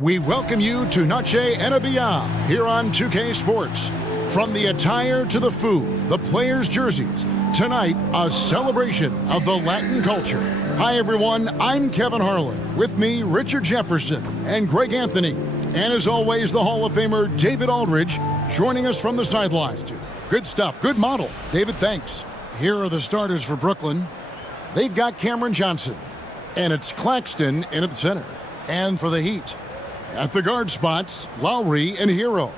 We welcome you to Noche and Beyond here on 2K Sports. From the attire to the food, the players' jerseys, tonight a celebration of the Latin culture. Hi everyone, I'm Kevin Harlan. With me, Richard Jefferson and Greg Anthony. And as always, the Hall of Famer David Aldridge joining us from the sidelines. Good stuff, good model. David, thanks. Here are the starters for Brooklyn. They've got Cameron Johnson, and it's Claxton in at the center. And for the Heat, at the guard spots, Lowry and Hero.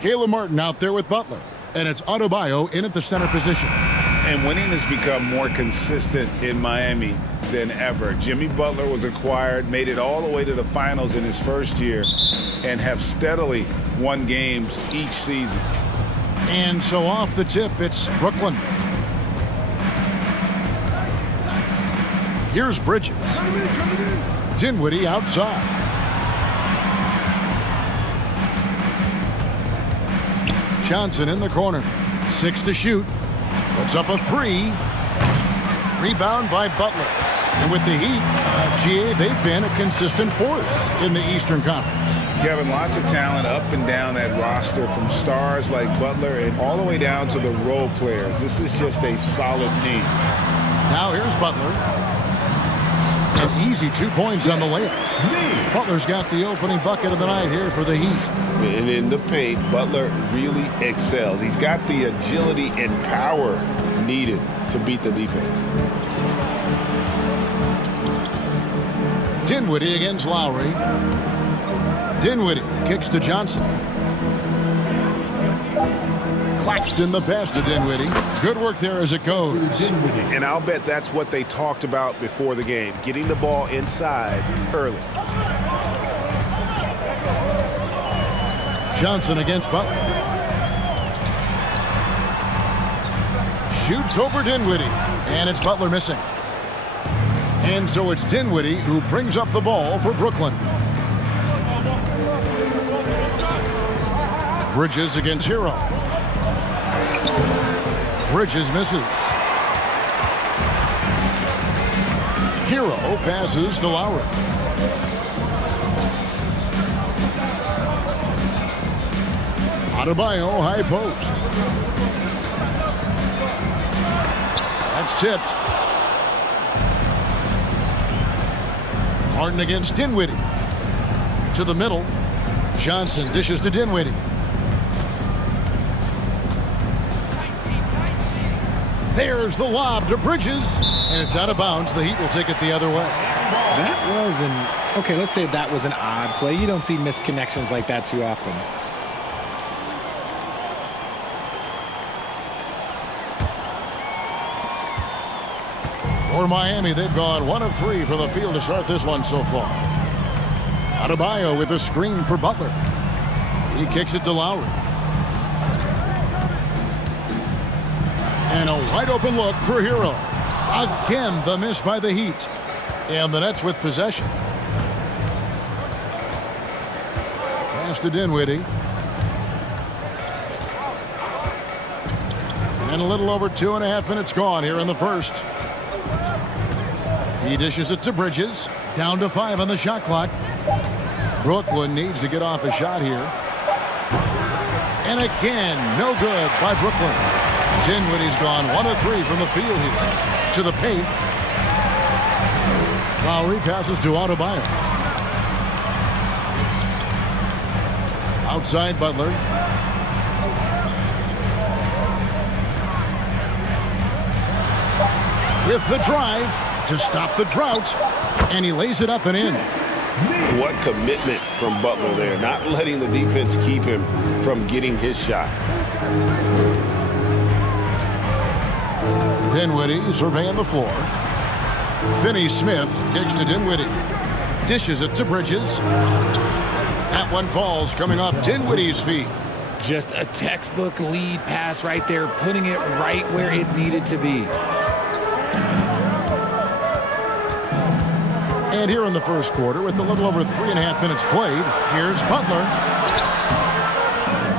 Caleb Martin out there with Butler. And it's Adebayo in at the center position. And winning has become more consistent in Miami than ever. Jimmy Butler was acquired, made it all the way to the finals in his first year, and have steadily won games each season. And so off the tip, it's Brooklyn. Here's Bridges. Dinwiddie outside. Johnson in the corner. 6 to shoot. Puts up a 3. Rebound by Butler. And with the Heat, GA, they've been a consistent force in the Eastern Conference. Kevin, lots of talent up and down that roster, from stars like Butler and all the way down to the role players. This is just a solid team. Now here's Butler. An easy 2 points on the layup. Butler's got the opening bucket of the night here for the Heat. And in the paint, Butler really excels. He's got the agility and power needed to beat the defense. Dinwiddie against Lowry. Dinwiddie kicks to Johnson. Claxton the pass to Dinwiddie. Good work there as it goes. And I'll bet that's what they talked about before the game, getting the ball inside early. Johnson against Butler. Shoots over Dinwiddie. And it's Butler missing. And so it's Dinwiddie who brings up the ball for Brooklyn. Bridges against Hero. Bridges misses. Hero passes to Lowry. Adebayo high post. That's tipped. Martin against Dinwiddie. To the middle. Johnson dishes to Dinwiddie. There's the lob to Bridges. And it's out of bounds. The Heat will take it the other way. That was okay, let's say that was an odd play. You don't see missed connections like that too often. For Miami, they've gone 1 of 3 from the field to start this one so far. Adebayo with a screen for Butler. He kicks it to Lowry. And a wide open look for Hero. Again, the miss by the Heat. And the Nets with possession. Pass to Dinwiddie. And a little over 2.5 minutes gone here in the first. He dishes it to Bridges. Down to 5 on the shot clock. Brooklyn needs to get off a shot here. And again, no good by Brooklyn. Dinwiddie's gone 1 of 3 from the field here. To the paint. Lowry passes to Adebayo. Outside Butler. With the drive to stop the drought, and he lays it up and in. What commitment from Butler there, not letting the defense keep him from getting his shot. Dinwiddie surveying the floor. Finney-Smith kicks to Dinwiddie. Dishes it to Bridges. That one falls coming off Dinwiddie's feet. Just a textbook lead pass right there, putting it right where it needed to be. And here in the first quarter, with a little over 3.5 minutes played, here's Butler.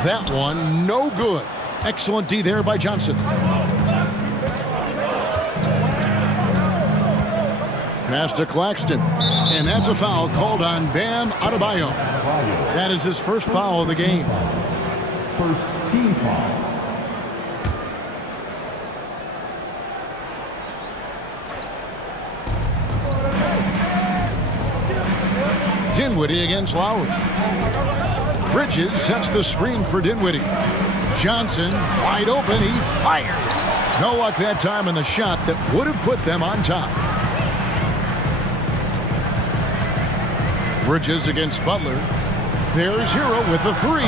That one, no good. Excellent D there by Johnson. Pass to Claxton. And that's a foul called on Bam Adebayo. That is his first foul of the game. First team foul. Dinwiddie against Lowry. Bridges sets the screen for Dinwiddie. Johnson wide open. He fires. No luck that time on the shot that would have put them on top. Bridges against Butler. There's Hero with the three.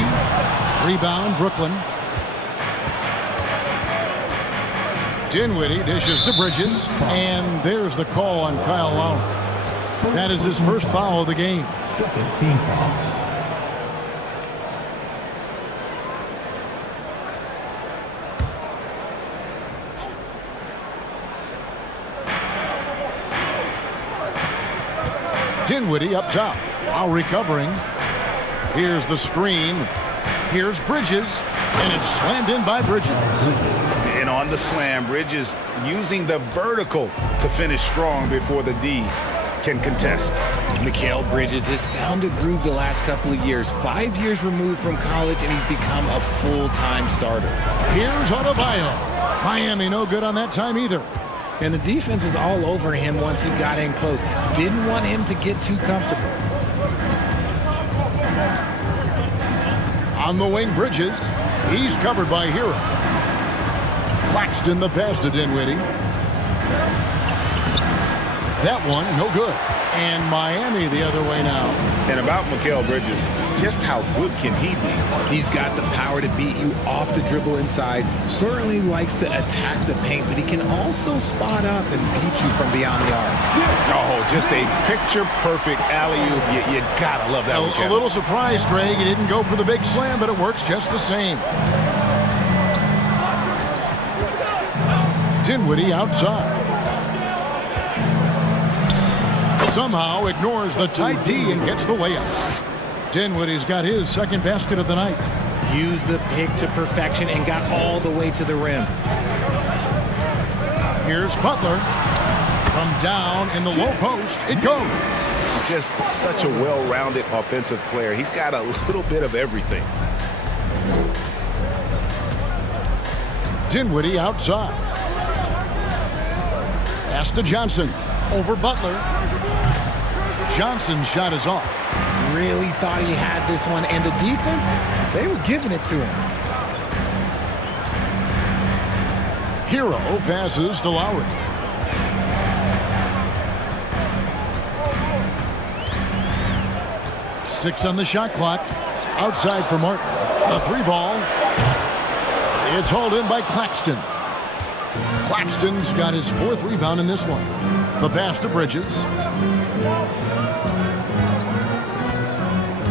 Rebound, Brooklyn. Dinwiddie dishes to Bridges. And there's the call on Kyle Lowry. That is his first foul of the game. Second team foul. Dinwiddie up top while recovering. Here's the screen. Here's Bridges. And it's slammed in by Bridges. And on the slam, Bridges using the vertical to finish strong before the D can contest. Mikal Bridges has found a groove the last couple of years. 5 years removed from college, and he's become a full-time starter. Here's Adebayo. Miami no good on that time either. And the defense was all over him once he got in close. Didn't want him to get too comfortable. On the wing, Bridges. He's covered by Hero. Claxton the pass to Dinwiddie. That one, no good. And Miami the other way now. And about Mikal Bridges, just how good can he be? He's got the power to beat you off the dribble inside. Certainly likes to attack the paint, but he can also spot up and beat you from beyond the arc. Oh, just a picture-perfect alley-oop. You gotta love that one, A little surprised, Greg. He didn't go for the big slam, but it works just the same. Dinwiddie outside. Somehow ignores the tight D and gets the layup. Dinwiddie's got his second basket of the night. Used the pick to perfection and got all the way to the rim. Here's Butler. From down in the low post, it goes. Just such a well-rounded offensive player. He's got a little bit of everything. Dinwiddie outside. Pass to Johnson. Over Butler. Johnson's shot is off. Really thought he had this one, and the defense, they were giving it to him. Hero passes to Lowry. Six on the shot clock. Outside for Martin. A three ball. It's hauled in by Claxton. Claxton's got his fourth rebound in this one. The pass to Bridges.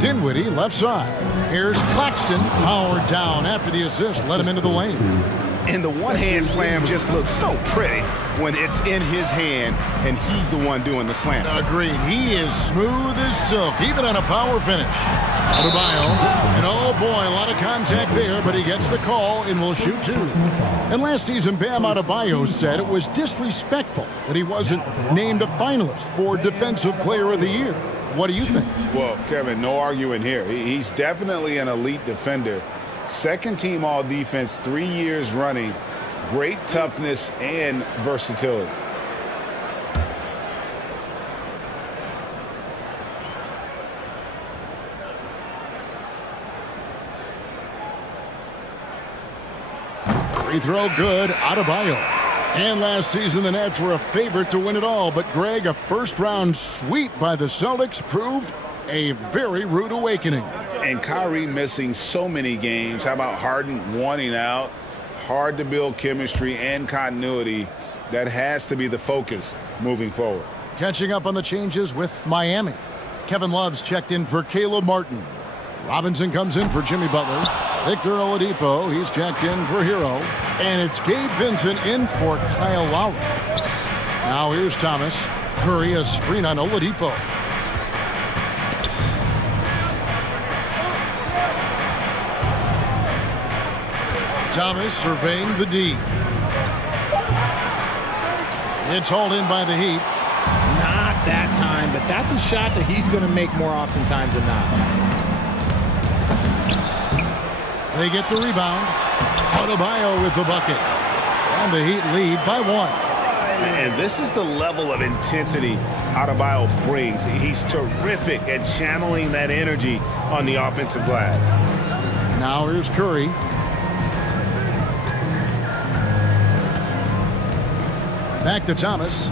Dinwiddie left side. Here's Claxton. Powered down after the assist. Let him into the lane. And the one-hand slam just looks so pretty when it's in his hand and he's the one doing the slam. Agreed. He is smooth as silk, even on a power finish. Adebayo. And oh boy, a lot of contact there, but he gets the call and will shoot two. And last season, Bam Adebayo said it was disrespectful that he wasn't named a finalist for Defensive Player of the Year. What do you think? Well, Kevin, no arguing here. He's definitely an elite defender. Second team all defense 3 years running. Great toughness and versatility. Free throw good, Adebayo. And last season, the Nets were a favorite to win it all. But, Greg, a first-round sweep by the Celtics proved a very rude awakening. And Kyrie missing so many games. How about Harden wanting out? Hard to build chemistry and continuity. That has to be the focus moving forward. Catching up on the changes with Miami. Kevin Love's checked in for Caleb Martin. Robinson comes in for Jimmy Butler. Victor Oladipo, he's checked in for Hero. And it's Gabe Vincent in for Kyle Lowry. Now here's Thomas. Curry, a screen on Oladipo. Thomas surveying the D. It's hauled in by the Heat. that time, but that's a shot that he's going to make more oftentimes than not. They get the rebound. Adebayo with the bucket. And the Heat lead by 1. And this is the level of intensity Adebayo brings. He's terrific at channeling that energy on the offensive glass. Now here's Curry. Back to Thomas.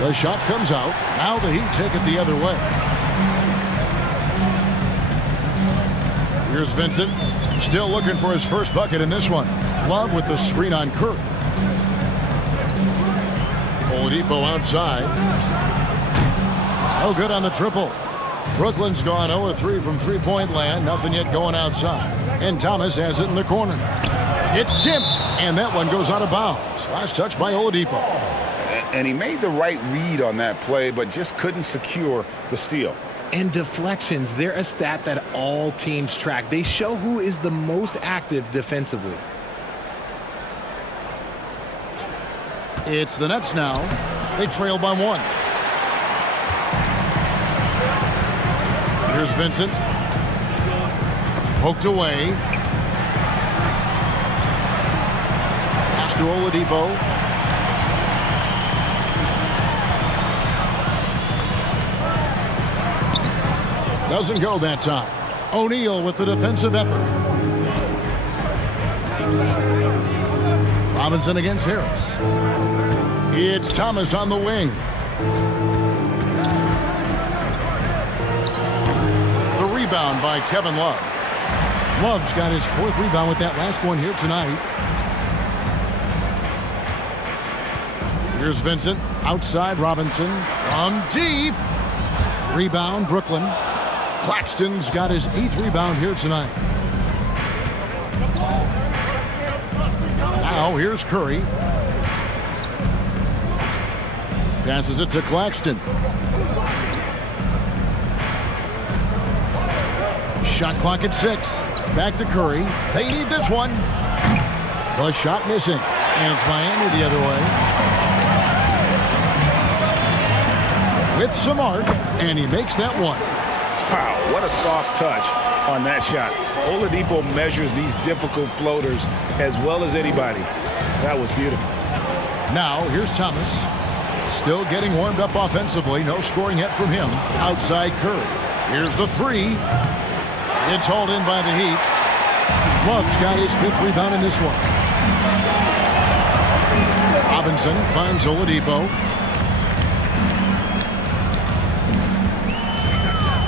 The shot comes out. Now the Heat take it the other way. Here's Vincent. Still looking for his first bucket in this one. Love with the screen on Curry. Oladipo outside. No good on the triple. Brooklyn's gone 0-3 from three-point land. Nothing yet going outside. And Thomas has it in the corner. It's tipped, and that one goes out of bounds. Last touch by Oladipo. And he made the right read on that play, but just couldn't secure the steal. And deflections, they're a stat that all teams track. They show who is the most active defensively. It's the Nets now. They trail by 1. Here's Vincent. Poked away. Pass to Oladipo. Doesn't go that time. O'Neal with the defensive effort. Robinson against Harris. It's Thomas on the wing. The rebound by Kevin Love. Love's got his 4th rebound with that last one here tonight. Here's Vincent. Outside Robinson. From deep. Rebound Brooklyn. Claxton's got his 8th rebound here tonight. Now here's Curry. Passes it to Claxton. Shot clock at 6. Back to Curry. They need this one. The shot missing. And it's Miami the other way. With some arc. And he makes that one. Wow, what a soft touch on that shot. Oladipo measures these difficult floaters as well as anybody. That was beautiful. Now, here's Thomas. Still getting warmed up offensively. No scoring yet from him. Outside Curry. Here's the 3. It's hauled in by the Heat. Love's got his 5th rebound in this one. Robinson finds Oladipo.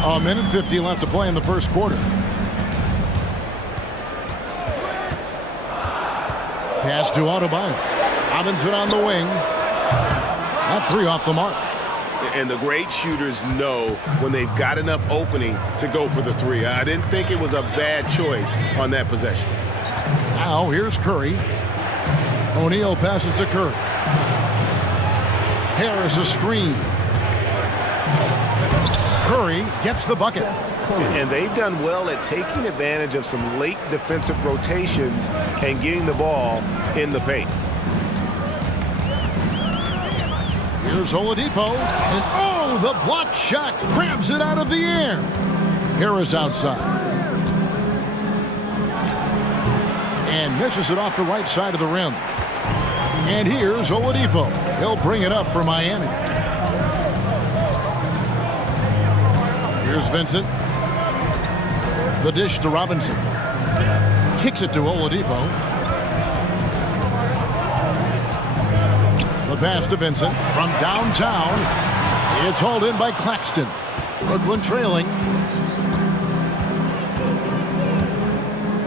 A minute 50 left to play in the first quarter. Pass to Adebayo. Robinson on the wing. That 3 off the mark. And the great shooters know when they've got enough opening to go for the 3. I didn't think it was a bad choice on that possession. Now here's Curry. O'Neal passes to Curry. Harris a screen. Curry gets the bucket. And they've done well at taking advantage of some late defensive rotations and getting the ball in the paint. Here's Oladipo. And oh, the block shot grabs it out of the air. Harris outside. And misses it off the right side of the rim. And here's Oladipo. He'll bring it up for Miami. Here's Vincent. The dish to Robinson. Kicks it to Oladipo. The pass to Vincent from downtown. It's hauled in by Claxton. Brooklyn trailing.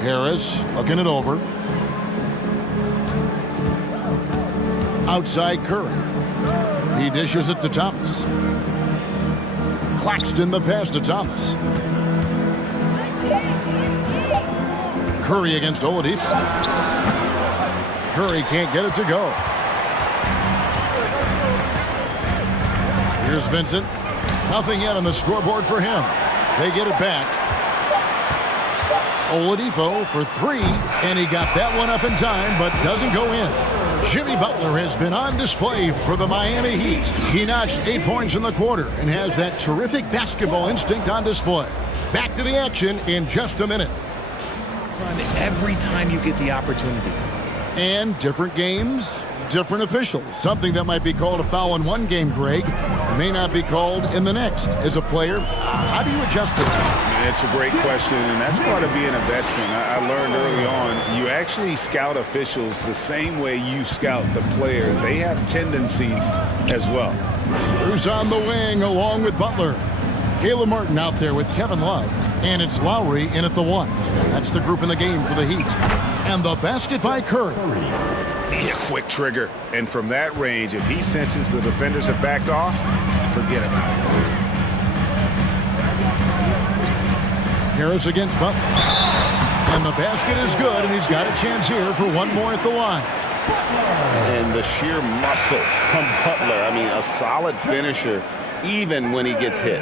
Harris looking it over. Outside Curry. He dishes it to Thomas. Claxton the pass to Thomas. Curry against Oladipo. Curry can't get it to go. Here's Vincent. Nothing yet on the scoreboard for him. They get it back. Oladipo for 3, and he got that one up in time, but doesn't go in. Jimmy Butler has been on display for the Miami Heat. He notched 8 points in the quarter and has that terrific basketball instinct on display. Back to the action in just a minute. Run every time you get the opportunity. And different games, different officials. Something that might be called a foul in one game, Greg, may not be called in the next. As a player, how do you adjust to that? It's a great question, and that's part of being a veteran. I learned early on, you actually scout officials the same way you scout the players. They have tendencies as well. Who's on the wing along with Butler? Caleb Martin out there with Kevin Love. And it's Lowry in at the 1. That's the group in the game for the Heat. And the basket by Curry. A quick trigger. And from that range, if he senses the defenders have backed off, forget about it. Harris against Butler. And the basket is good, and he's got a chance here for one more at the line. And the sheer muscle from Butler. I mean, a solid finisher, even when he gets hit.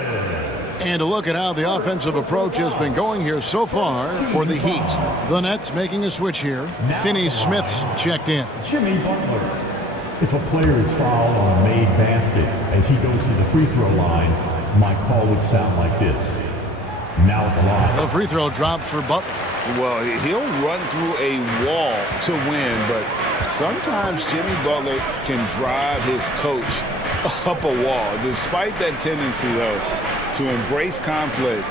And to look at how the offensive approach has been going here so far for the Heat. The Nets making a switch here. Finney-Smith's checked in. Jimmy Butler. If a player is fouled on a made basket as he goes to the free throw line, my call would sound like this. Now at the line. The free throw drops for Butler. Well, he'll run through a wall to win, but sometimes Jimmy Butler can drive his coach up a wall. Despite that tendency, though, to embrace conflict,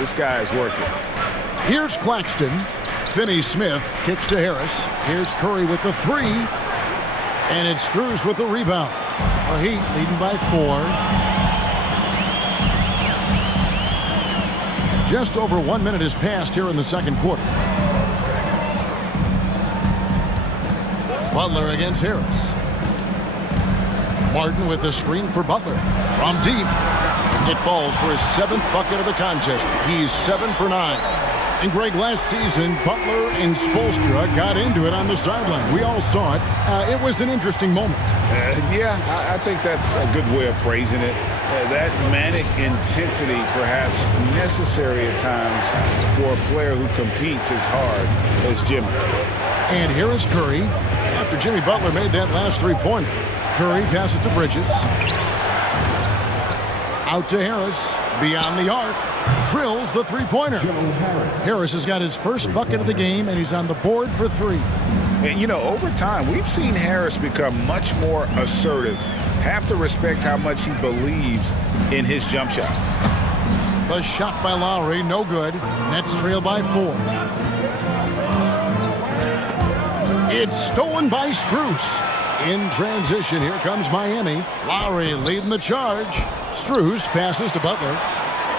this guy is working. Here's Claxton. Finney-Smith kicks to Harris. Here's Curry with the 3. And it's Strus with the rebound. The Heat leading by 4. Just over 1 minute has passed here in the second quarter. Butler against Harris. Martin with the screen for Butler. From deep. It falls for his 7th bucket of the contest. He's 7 for 9. And Greg, last season, Butler and Spoelstra got into it on the sideline. We all saw it. It was an interesting moment. Yeah, I think that's a good way of phrasing it. That manic intensity, perhaps necessary at times for a player who competes as hard as Jimmy. And here is Curry. After Jimmy Butler made that last 3-pointer, Curry passes to Bridges. Out to Harris. Beyond the arc. Drills the 3-pointer. Harris has got his first bucket of the game, and he's on the board for 3. And, you know, over time, we've seen Harris become much more assertive. Have to respect how much he believes in his jump shot. The shot by Lowry, no good. Nets trail by 4. It's stolen by Strus. In transition, here comes Miami. Lowry leading the charge. Strus passes to Butler.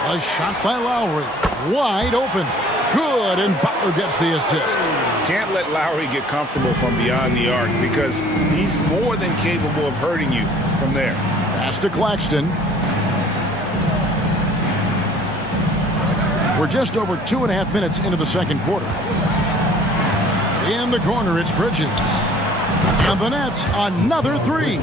A shot by Lowry. Wide open. Good, and Butler gets the assist. Can't let Lowry get comfortable from beyond the arc because he's more than capable of hurting you from there. Pass to Claxton. We're just over 2.5 minutes into the second quarter. In the corner, it's Bridges. And the Nets, another 3.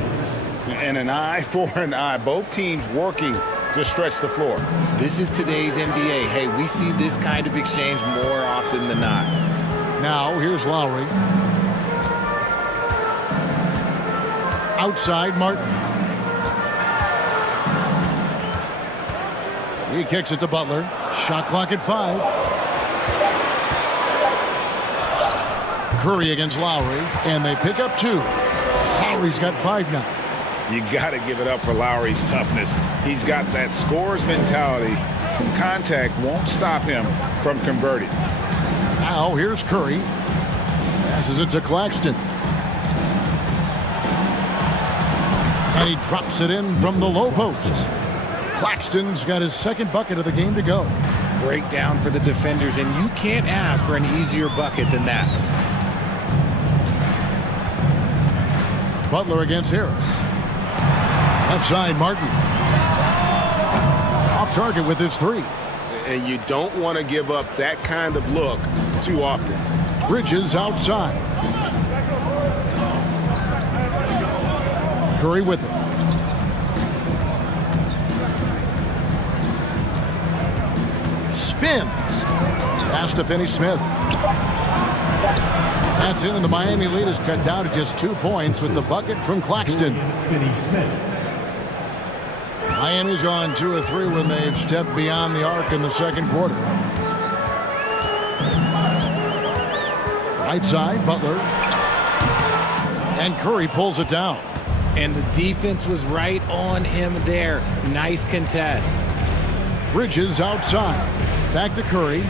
And an eye for an eye. Both teams working to stretch the floor. This is today's NBA. Hey, we see this kind of exchange more often than not. Now, here's Lowry. Outside, Martin. He kicks it to Butler. Shot clock at 5. Curry against Lowry, and they pick up 2. Lowry's got 5 now. You got to give it up for Lowry's toughness. He's got that scorer's mentality. Some contact won't stop him from converting. Now, here's Curry. Passes it to Claxton. And he drops it in from the low post. Claxton's got his 2nd bucket of the game to go. Breakdown for the defenders, and you can't ask for an easier bucket than that. Butler against Harris. Left side, Martin. Off target with his 3. And you don't want to give up that kind of look too often. Bridges outside. Curry with it. Spins. Pass to Finney-Smith. That's in, and the Miami lead is cut down to just 2 points with the bucket from Claxton. Miami's gone 2 of 3 when they've stepped beyond the arc in the second quarter. Right side, Butler. And Curry pulls it down. And the defense was right on him there. Nice contest. Bridges outside. Back to Curry.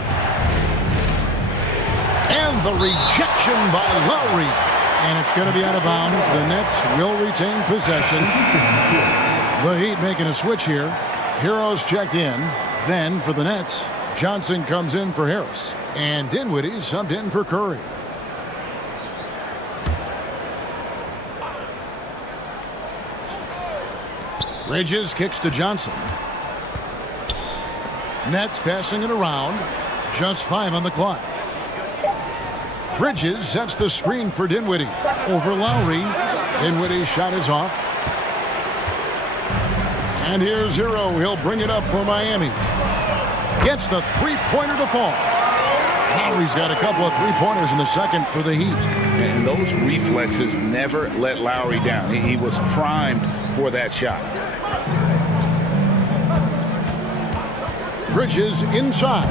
And the rejection by Lowry. And it's going to be out of bounds. The Nets will retain possession. The Heat making a switch here. Heroes checked in. Then for the Nets, Johnson comes in for Harris. And Dinwiddie subbed in for Curry. Bridges kicks to Johnson. Nets passing it around. Just 5 on the clock. Bridges sets the screen for Dinwiddie. Over Lowry. Dinwiddie's shot is off. And here's Hero. He'll bring it up for Miami. Gets the three-pointer to fall. Lowry's got a couple of three-pointers in the second for the Heat. And those reflexes never let Lowry down. He was primed for that shot. Bridges inside.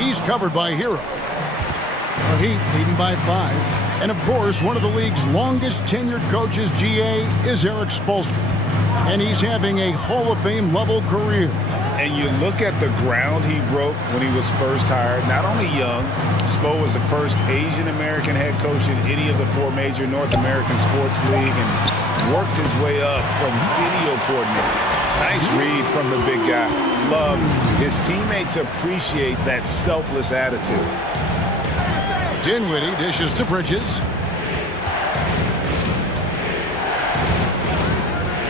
He's covered by Hero. The Heat leading by 5. And of course, one of the league's longest tenured coaches, GA, is Eric Spoelstra. And he's having a Hall of Fame level career. And you look at the ground he broke when he was first hired. Not only young, Spo was the first Asian American head coach in any of the 4 major North American sports league and worked his way up from video coordinator. Nice read from the big guy. Love his teammates appreciate that selfless attitude. Dinwiddie dishes to Bridges.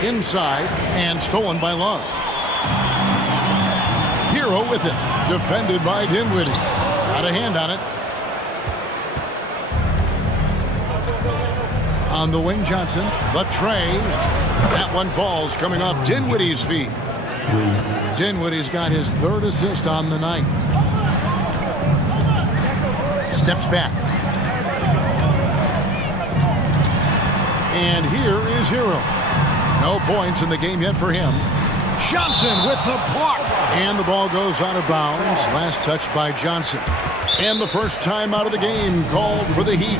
Inside and stolen by Love. Hero with it. Defended by Dinwiddie. Got a hand on it. On the wing, Johnson. The tray. That one falls coming off Dinwiddie's feet. Dinwiddie's got his 3rd assist on the night. Steps back. And here is Hero. No points in the game yet for him. Johnson with the block. And the ball goes out of bounds. Last touch by Johnson. And the first time out of the game called for the Heat.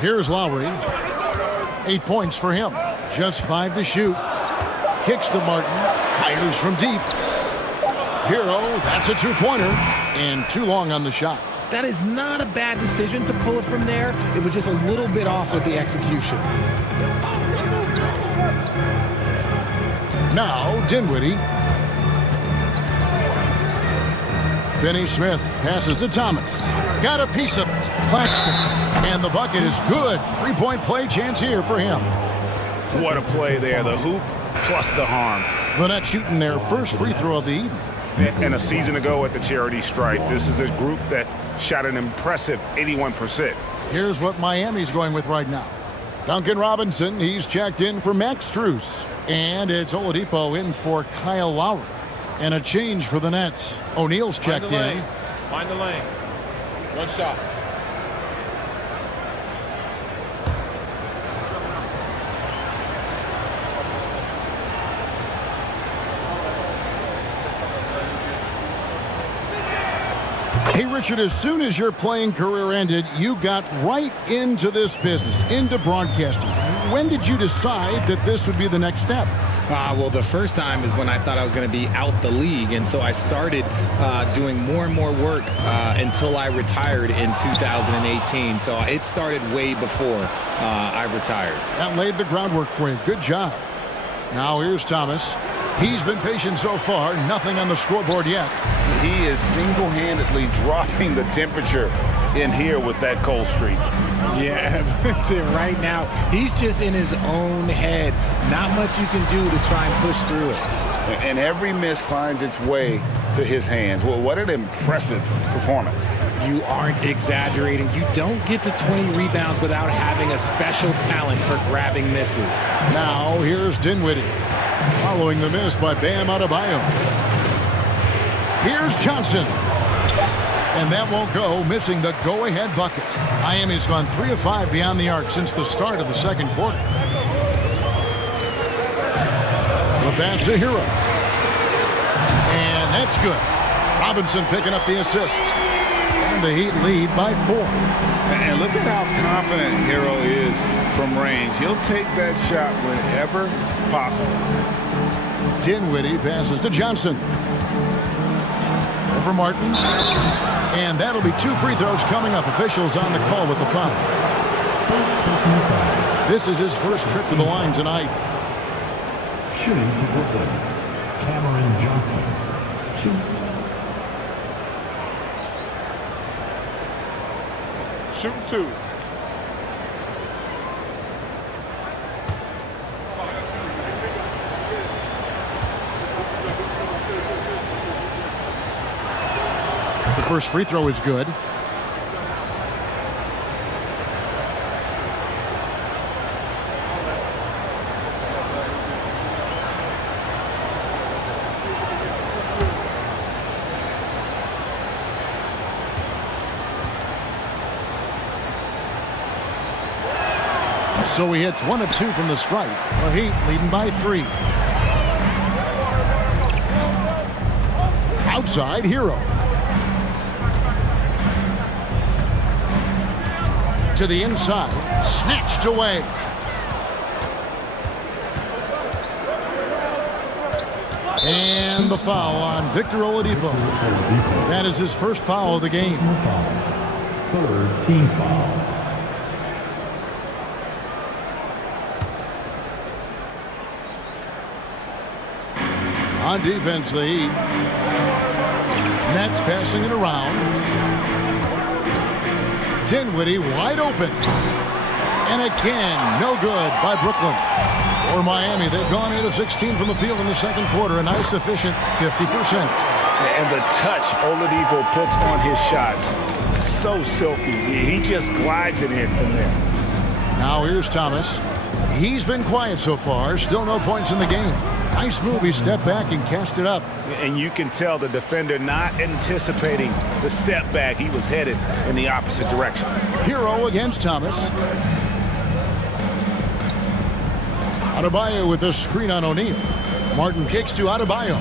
Here's Lowry. 8 points for him. Just 5 to shoot. Kicks to Martin. Fires from deep. Hero, that's a 2-pointer. And too long on the shot. That is not a bad decision to pull it from there. It was just a little bit off with the execution. Now, Dinwiddie. Finney-Smith passes to Thomas. Got a piece of it. Claxton. And the bucket is good. 3-point play chance here for him. What a play there. The hoop plus the harm. The Nets shooting their first free throw of the evening. And a season ago at the charity stripe, this is a group that shot an impressive 81%. Here's what Miami's going with right now. Duncan Robinson, he's checked in for Max Strus. And it's Oladipo in for Kyle Lowry. And a change for the Nets. O'Neal's checked in. Mind the lanes. One shot. Hey, Richard, as soon as your playing career ended, you got right into this business, into broadcasting. When did you decide that this would be the next step? Well, the first time is when I thought I was going to be out the league, and so I started doing more and more work until I retired in 2018. So it started way before I retired. That laid the groundwork for you. Good job. Now here's Thomas. He's been patient so far. Nothing on the scoreboard yet. He is single-handedly dropping the temperature in here with that cold streak. Yeah, right now, he's just in his own head. Not much you can do to try and push through it. And every miss finds its way to his hands. Well, what an impressive performance. You aren't exaggerating. You don't get to 20 rebounds without having a special talent for grabbing misses. Now here's Dinwiddie. Following the miss by Bam Adebayo. Here's Johnson. And that won't go, missing the go-ahead bucket. Miami's gone 3 of 5 beyond the arc since the start of the second quarter. The pass to Hero. And that's good. Robinson picking up the assist. And the Heat lead by 4. And look at how confident Hero is from range. He'll take that shot whenever possible. Dinwiddie passes to Johnson. Over Martin. And that'll be 2 free throws coming up. Officials on the call with the foul. This is his first trip to the line tonight. Shooting for Brooklyn, Cameron Johnson, 2. Shooting 2. The first free throw is good. So he hits 1 of 2 from the stripe. The Heat leading by 3. Outside, Hero. To the inside. Snatched away. And the foul on Victor Oladipo. That is his first foul of the game. 3rd team foul. On defense, the Heat. Nets passing it around. Dinwiddie wide open. And again, no good by Brooklyn. For Miami, they've gone 8 of 16 from the field in the second quarter. A nice, efficient 50%. And the touch Oladipo puts on his shots, so silky. He just glides it in from there. Now here's Thomas. He's been quiet so far. Still no points in the game. Nice move. He stepped back and cast it up. And you can tell the defender not anticipating the step back. He was headed in the opposite direction. Hero against Thomas. Adebayo with a screen on O'Neal. Martin kicks to Adebayo.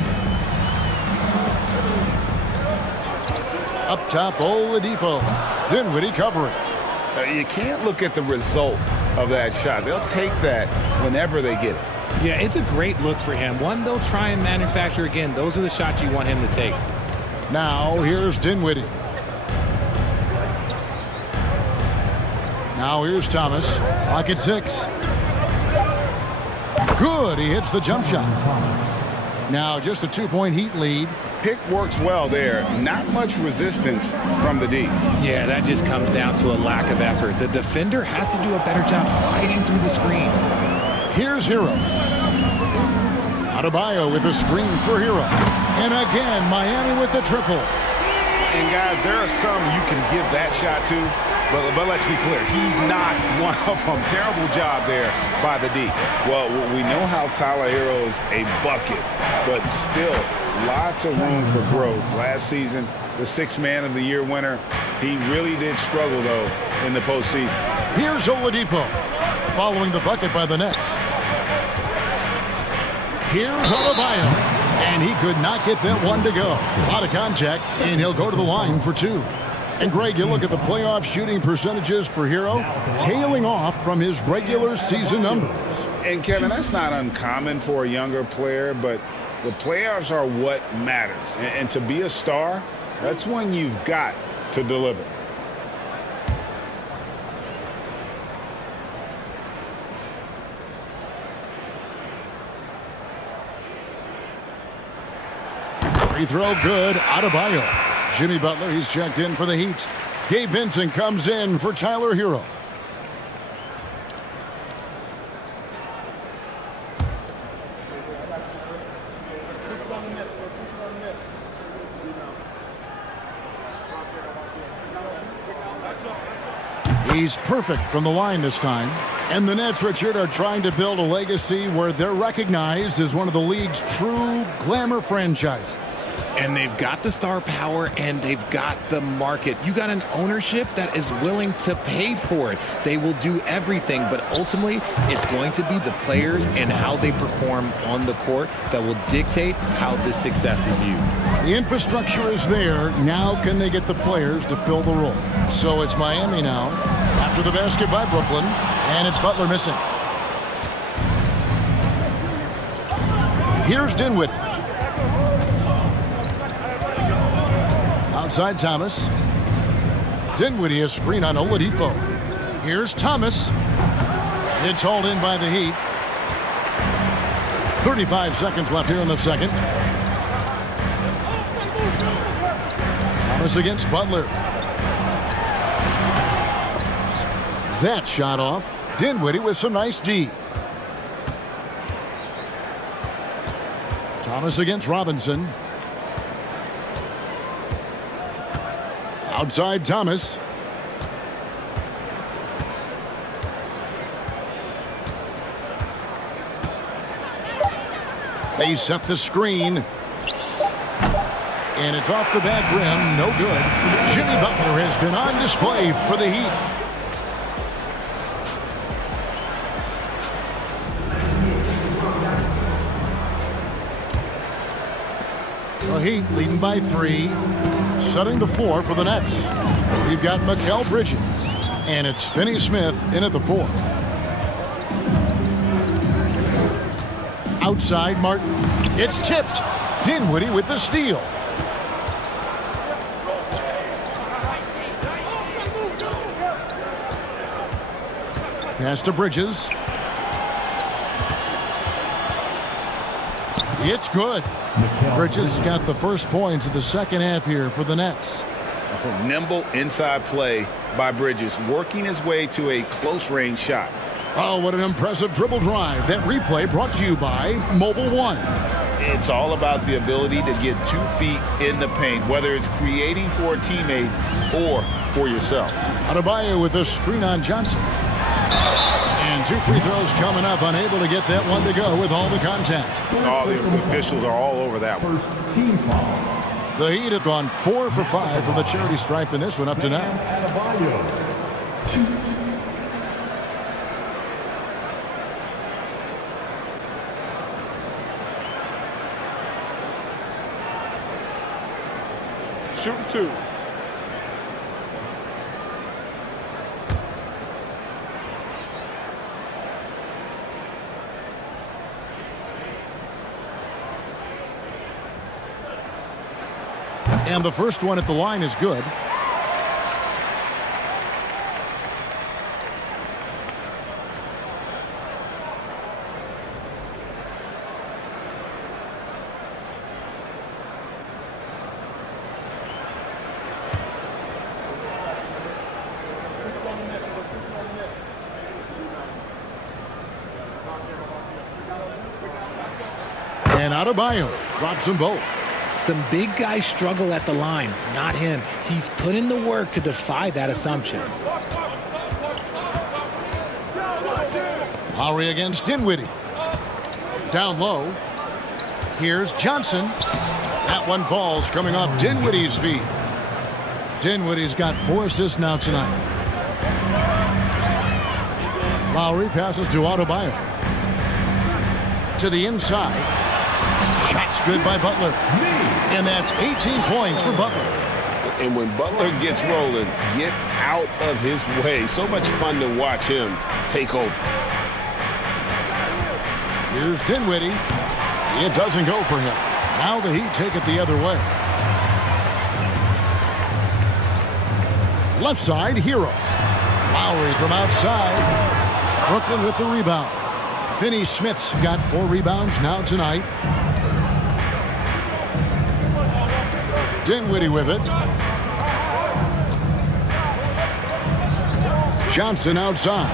Up top, Oladipo. Dinwiddie covering. You can't look at the result of that shot. They'll take that whenever they get it. Yeah, it's a great look for him. One they'll try and manufacture again. Those are the shots you want him to take. Now here's Dinwiddie. Now here's Thomas. Clock at 6. Good. He hits the jump shot. Now just a 2-point Heat lead. Pick works well there. Not much resistance from the D. Yeah, that just comes down to a lack of effort. The defender has to do a better job fighting through the screen. Here's Hero. Adebayo with a screen for Hero. And again, Miami with the triple. And guys, there are some you can give that shot to, but let's be clear, he's not one of them. Terrible job there by the D. Well, we know how Tyler Hero's a bucket, but still lots of room for growth. Last season, the 6th Man of the Year winner, he really did struggle, though, in the postseason. Here's Oladipo following the bucket by the Nets. Here's Adebayo, and he could not get that one to go. A lot of contact, and he'll go to the line for 2. And Greg, you look at the playoff shooting percentages for Hero, tailing off from his regular season numbers. And Kevin, that's not uncommon for a younger player, but the playoffs are what matters. And to be a star, that's when you've got to deliver. Free throw good. Adebayo. Jimmy Butler, he's checked in for the Heat. Gabe Vincent comes in for Tyler Hero. He's perfect from the line this time. And the Nets, Richard, are trying to build a legacy where they're recognized as one of the league's true glamour franchises. And they've got the star power and they've got the market. You got an ownership that is willing to pay for it. They will do everything, but ultimately it's going to be the players and how they perform on the court that will dictate how this success is viewed. The infrastructure is there. Now can they get the players to fill the role? So it's Miami now after the basket by Brooklyn, and it's Butler missing. Here's Dinwiddie. Outside Thomas. Dinwiddie is screen on Oladipo. Here's Thomas. It's hauled in by the Heat. 35 seconds left here in the second. Thomas against Butler. That shot off. Dinwiddie with some nice D. Thomas against Robinson. Outside Thomas. They set the screen. And it's off the back rim. No good. Jimmy Butler has been on display for the Heat. The Heat leading by 3. Setting the 4 for the Nets. We've got Mikal Bridges. And it's Finney-Smith in at the 4. Outside Martin. It's tipped. Dinwiddie with the steal. Pass to Bridges. It's good. Bridges got the first points of the second half here for the Nets. Nimble inside play by Bridges, working his way to a close-range shot. Oh, what an impressive dribble drive. That replay brought to you by Mobile One. It's all about the ability to get 2 feet in the paint, whether it's creating for a teammate or for yourself. Adebayo with the screen on Johnson. And 2 free throws coming up, unable to get that one to go with all the contact. All the officials are all over that one. First team foul. The Heat have gone 4 for 5 from the charity stripe in this one up to now. Adebayo. 2. Shooting 2. And the first one at the line is good. And Adebayo drops them both. Some big guys struggle at the line, not him. He's put in the work to defy that assumption. Lowry against Dinwiddie. Down low. Here's Johnson. That one falls coming off Dinwiddie's feet. Dinwiddie's got 4 assists now tonight. Lowry passes to Adebayo. To the inside. Shots good by Butler. And that's 18 points for Butler. And when Butler gets rolling, get out of his way. So much fun to watch him take over. Here's Dinwiddie. It doesn't go for him. Now the Heat take it the other way. Left side, Hero. Lowry from outside. Brooklyn with the rebound. Finney-Smith's got 4 rebounds now tonight. Dinwiddie with it. Johnson outside.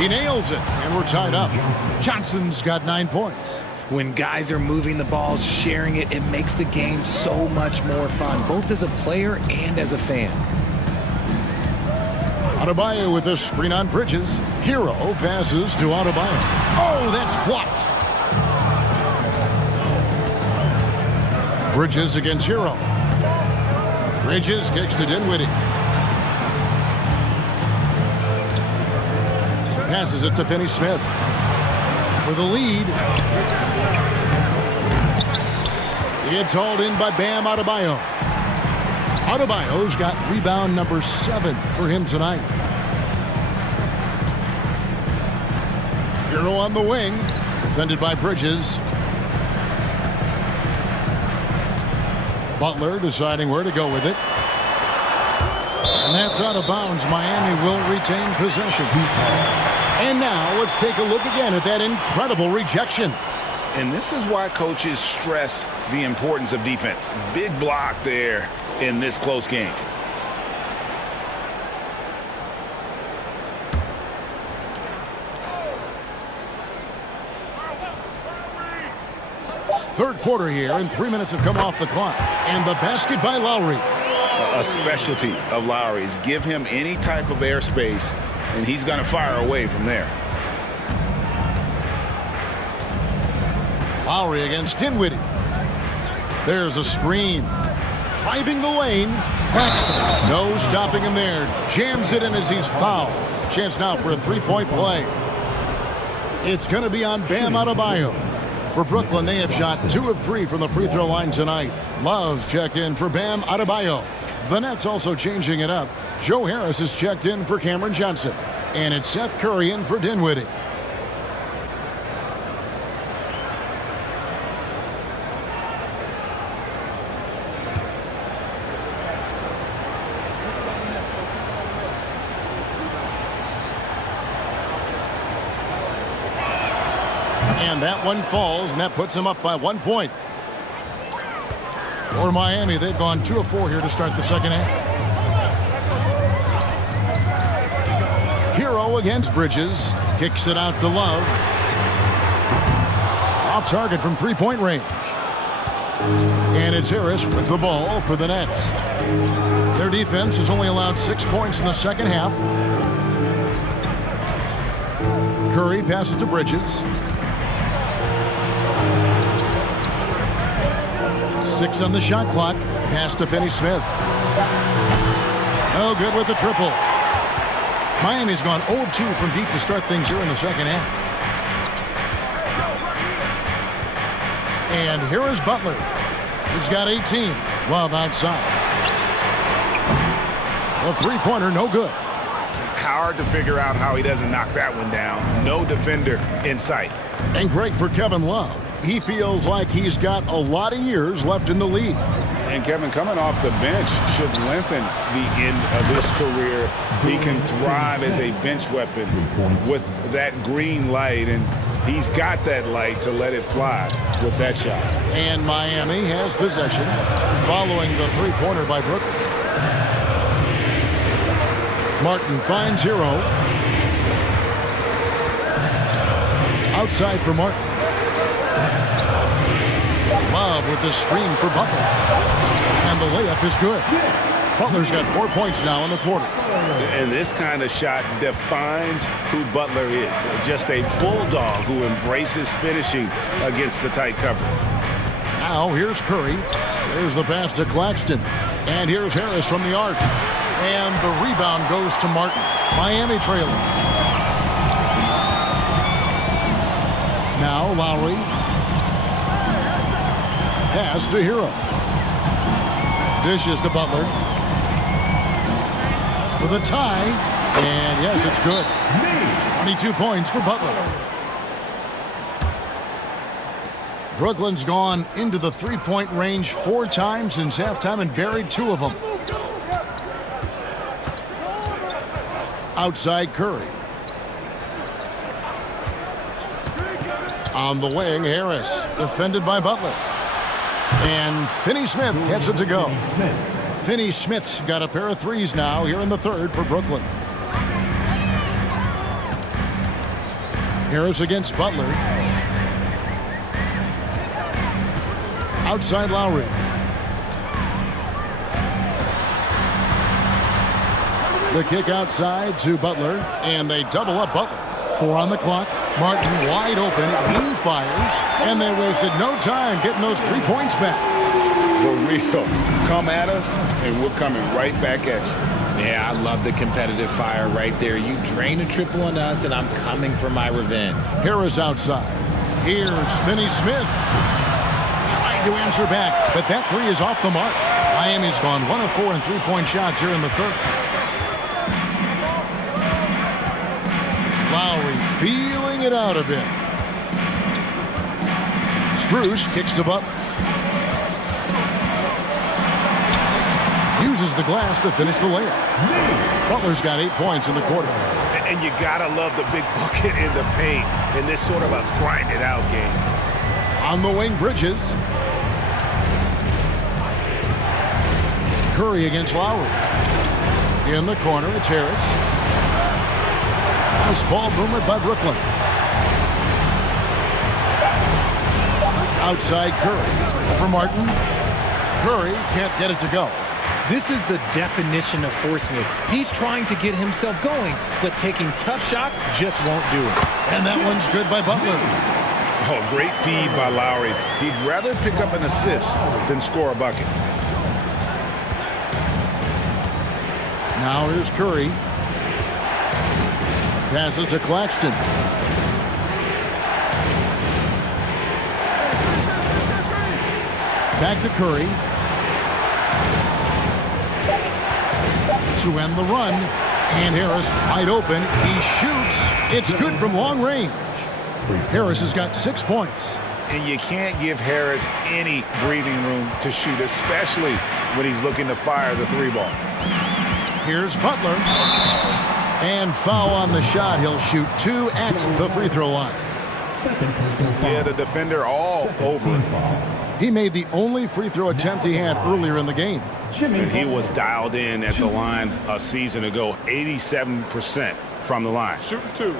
He nails it, and we're tied up. Johnson's got 9 points. When guys are moving the ball, sharing it, it makes the game so much more fun, both as a player and as a fan. Adebayo with the screen on Bridges. Hero passes to Adebayo. Oh, that's blocked. Bridges against Hero. Bridges kicks to Dinwiddie. Passes it to Finney-Smith for the lead. It's hauled in by Bam Adebayo. Adebayo's got rebound number 7 for him tonight. Hero on the wing, defended by Bridges. Butler deciding where to go with it. And that's out of bounds. Miami will retain possession. And now let's take a look again at that incredible rejection. And this is why coaches stress the importance of defense. Big block there in this close game. Third quarter here, and 3 minutes have come off the clock. And the basket by Lowry. A specialty of Lowry's. Give him any type of airspace, and he's going to fire away from there. Lowry against Dinwiddie. There's a screen. Driving the lane. Claxton. No stopping him there. Jams it in as he's fouled. Chance now for a three-point play. It's going to be on Bam Adebayo. For Brooklyn, they have shot 2 of 3 from the free throw line tonight. Love's checked in for Bam Adebayo. The Nets also changing it up. Joe Harris is checked in for Cameron Johnson. And it's Seth Curry in for Dinwiddie. And that one falls, and that puts them up by 1 point. For Miami, they've gone 2 of 4 here to start the second half. Hero against Bridges. Kicks it out to Love. Off target from three-point range. And it's Harris with the ball for the Nets. Their defense has only allowed 6 points in the second half. Curry passes to Bridges. 6 on the shot clock. Pass to Finney-Smith. No good with the triple. Miami's gone 0 of 2 from deep to start things here in the second half. And here is Butler. He's got 18. Love outside. The three-pointer, no good. Hard to figure out how he doesn't knock that one down. No defender in sight. And great for Kevin Love. He feels like he's got a lot of years left in the league. And Kevin, coming off the bench should lengthen the end of his career. He can thrive as a bench weapon with that green light, and he's got that light to let it fly with that shot. And Miami has possession following the three-pointer by Brooklyn. Martin finds Hero. Outside for Martin. Love with the screen for Butler. And the layup is good. Butler's got 4 points now in the quarter. And this kind of shot defines who Butler is. Just a bulldog who embraces finishing against the tight cover. Now here's Curry. There's the pass to Claxton. And here's Harris from the arc. And the rebound goes to Martin. Miami trailing. Now Lowry. Pass to Hero. Dishes to Butler. For the tie. And yes, it's good. 22 points for Butler. Brooklyn's gone into the three-point range 4 times since halftime and buried 2 of them. Outside Curry. On the wing, Harris. Defended by Butler. And Finney-Smith gets it to go. Finney-Smith's got a pair of threes now here in the third for Brooklyn. Harris against Butler. Outside Lowry. The kick outside to Butler, and they double up Butler. 4 on the clock. Martin wide open. He fires, and they wasted no time getting those 3 points back. For real. Come at us, and we're coming right back at you. Yeah, I love the competitive fire right there. You drain a triple on us, and I'm coming for my revenge. Harris outside. Here's Finney Smith. Trying to answer back, but that three is off the mark. Miami's gone 1 of 4 in three-point shots here in the third. Lowry feeling it out a bit. Strus kicks to Butler. Uses the glass to finish the layup. Butler's got 8 points in the quarter. And you gotta love the big bucket in the paint in this sort of a grind-it-out game. On the wing, Bridges. Curry against Lowry. In the corner, it's Harris. Nice ball movement by Brooklyn. Outside Curry. For Martin. Curry can't get it to go. This is the definition of forcing it. He's trying to get himself going, but taking tough shots just won't do it. And that one's good by Butler. Oh, great feed by Lowry. He'd rather pick up an assist than score a bucket. Now here's Curry. Passes to Claxton. Back to Curry. To end the run. And Harris wide open. He shoots. It's good from long range. Harris has got 6 points. And you can't give Harris any breathing room to shoot, especially when he's looking to fire the three ball. Here's Butler. And foul on the shot. He'll shoot 2 at the free throw line. Yeah, the defender all over it. He made the only free throw attempt he had earlier in the game. And he was dialed in at the line a season ago, 87% from the line. Shooting 2.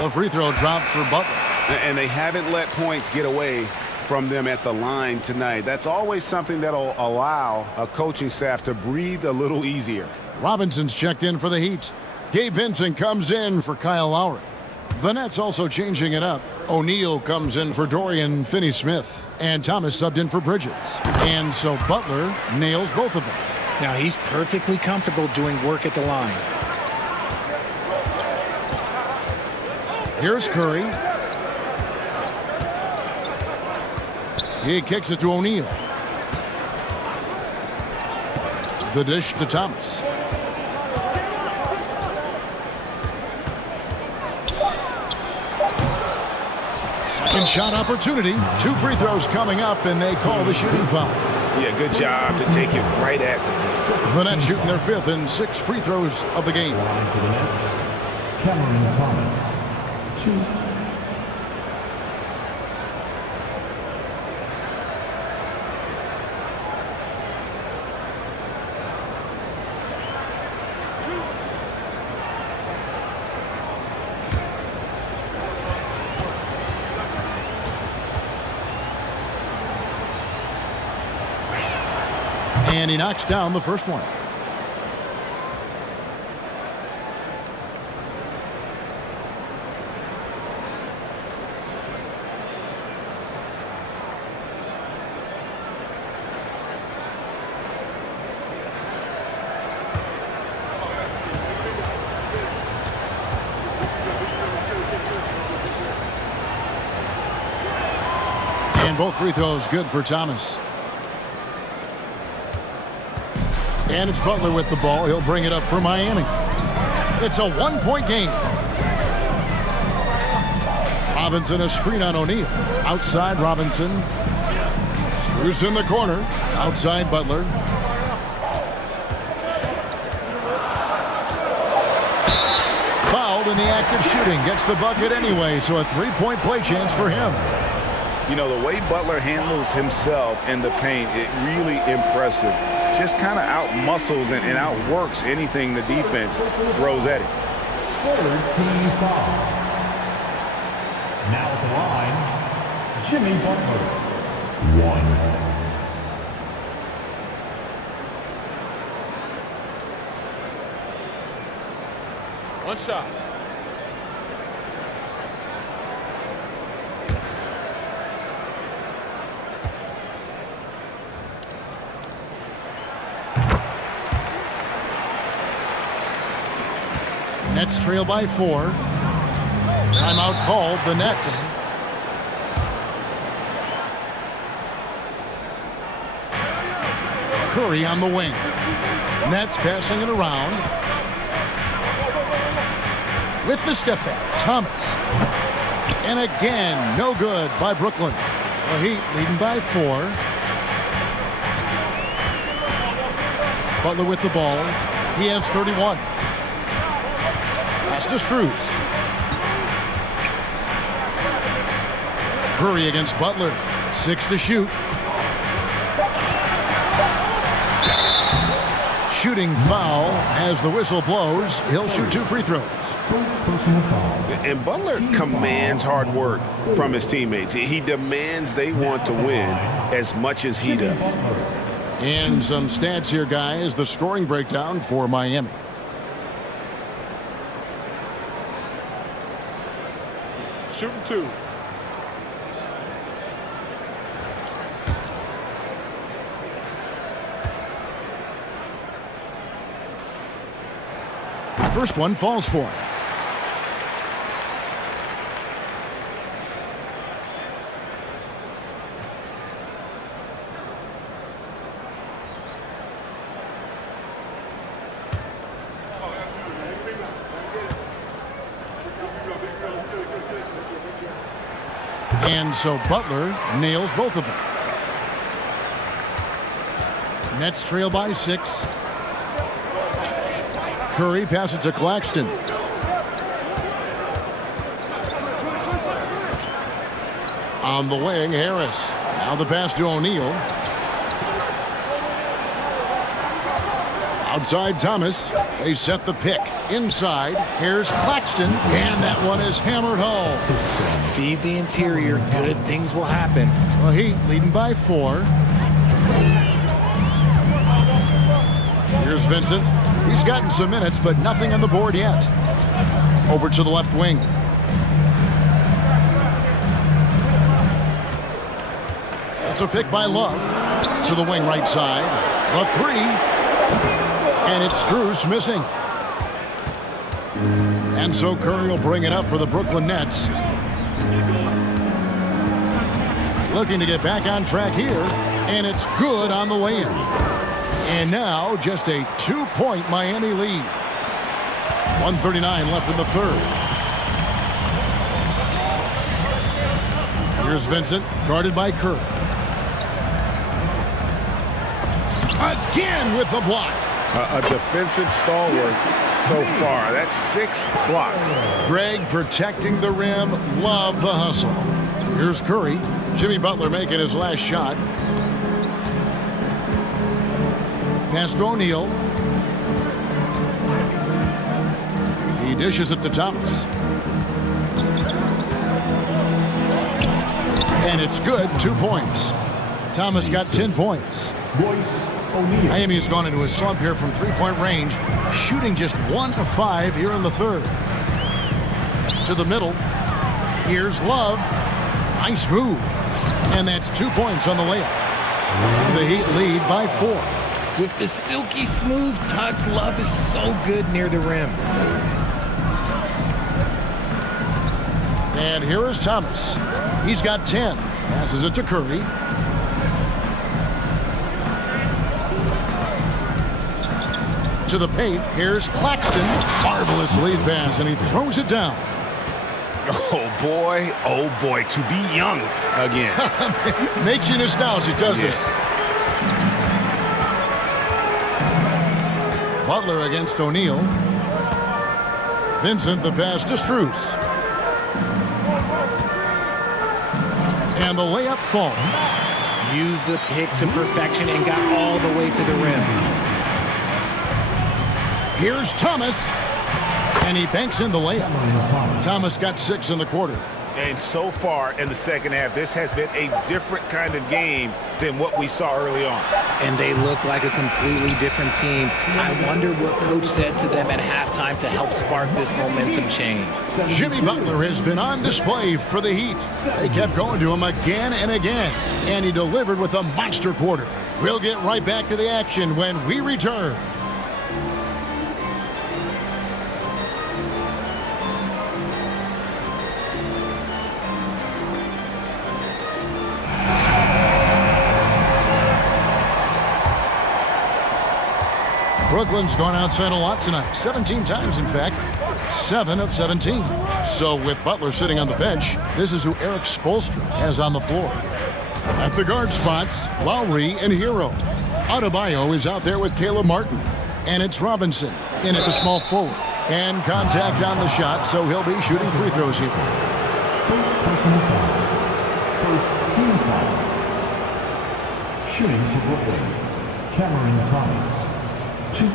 The free throw drops for Butler. And they haven't let points get away from them at the line tonight. That's always something that'll allow a coaching staff to breathe a little easier. Robinson's checked in for the Heat. Gabe Vincent comes in for Kyle Lowry. The Nets also changing it up. O'Neal comes in for Dorian Finney-Smith. And Thomas subbed in for Bridges. And so Butler nails both of them. Now he's perfectly comfortable doing work at the line. Here's Curry. He kicks it to O'Neal. The dish to Thomas. Second shot opportunity. 2 free throws coming up, and they call the shooting foul. Yeah, good job to take it right at the The Nets shooting their 5th and 6th free throws of the game. Line for the Nets, Cameron Thomas, 2. And he knocks down the first one. And both free throws good for Thomas. And it's Butler with the ball. He'll bring it up for Miami. It's a 1-point game. Robinson a screen on O'Neal. Outside Robinson. Strus in the corner. Outside Butler. Fouled in the act of shooting. Gets the bucket anyway, so a 3-point play chance for him. You know, the way Butler handles himself in the paint, it really impressive. Just kind of out-muscles and outworks anything the defense throws at him. 13 foul. Now at the line, Jimmy Butler. 1. One shot. Nets trail by 4. Timeout called, the Nets. Curry on the wing. Nets passing it around. With the step back, Thomas. And again, no good by Brooklyn. The Heat leading by 4. Butler with the ball. He has 31. Pass to Strus. Curry against Butler. 6 to shoot. Shooting foul as the whistle blows. He'll shoot 2 free throws. And Butler commands hard work from his teammates. He demands they want to win as much as he does. And some stats here, guys. The scoring breakdown for Miami. Shooting 2. First one falls for him. And so Butler nails both of them. Nets trail by 6. Curry passes to Claxton. On the wing, Harris. Now the pass to O'Neal. Outside Thomas. They set the pick. Inside, here's Claxton. And that one is hammered home. Feed the interior. Good things will happen. The Heat leading by 4. Here's Vincent. He's gotten some minutes, but nothing on the board yet. Over to the left wing. That's a pick by Love. To the wing right side. The 3. And it's Strus missing. And so Curry will bring it up for the Brooklyn Nets. Looking to get back on track here. And it's good on the way in. And now just a 2-point Miami lead. 1:39 left in the third. Here's Vincent, guarded by Kerr. Again with the block. A defensive stalwart so far. That's 6 blocks. Greg protecting the rim. Love the hustle. Here's Curry. Jimmy Butler making his last shot. Pass to O'Neal. He dishes it to Thomas. And it's good. 2 points. Thomas got 10 points. Miami has gone into a slump here from 3-point range, shooting just 1 of 5 here in the third. To the middle. Here's Love. Nice move. And that's 2 points on the layup. The Heat lead by 4. With the silky smooth touch, Love is so good near the rim. And here is Thomas. He's got 10. Passes it to Curry. To the paint. Here's Claxton. Marvelous lead pass, and he throws it down. Oh boy, to be young again. Makes you nostalgic, doesn't it? Butler against O'Neal. Vincent the pass to Strus. And the layup falls. Used the pick to perfection and got all the way to the rim. Here's Thomas. And he banks in the layup. Thomas got 6 in the quarter. And so far in the second half, this has been a different kind of game than what we saw early on. And they look like a completely different team. I wonder what coach said to them at halftime to help spark this momentum change. Jimmy Butler has been on display for the Heat. They kept going to him again and again, and he delivered with a monster quarter. We'll get right back to the action when we return. Brooklyn's gone outside a lot tonight, 17 times in fact, 7 of 17. So with Butler sitting on the bench, this is who Eric Spoelstra has on the floor. At the guard spots, Lowry and Hero. Adebayo is out there with Caleb Martin. And it's Robinson in at the small forward. And contact on the shot, so he'll be shooting free throws here. First personal foul. First team foul. Shooting for Brooklyn, Cameron Thomas. 2.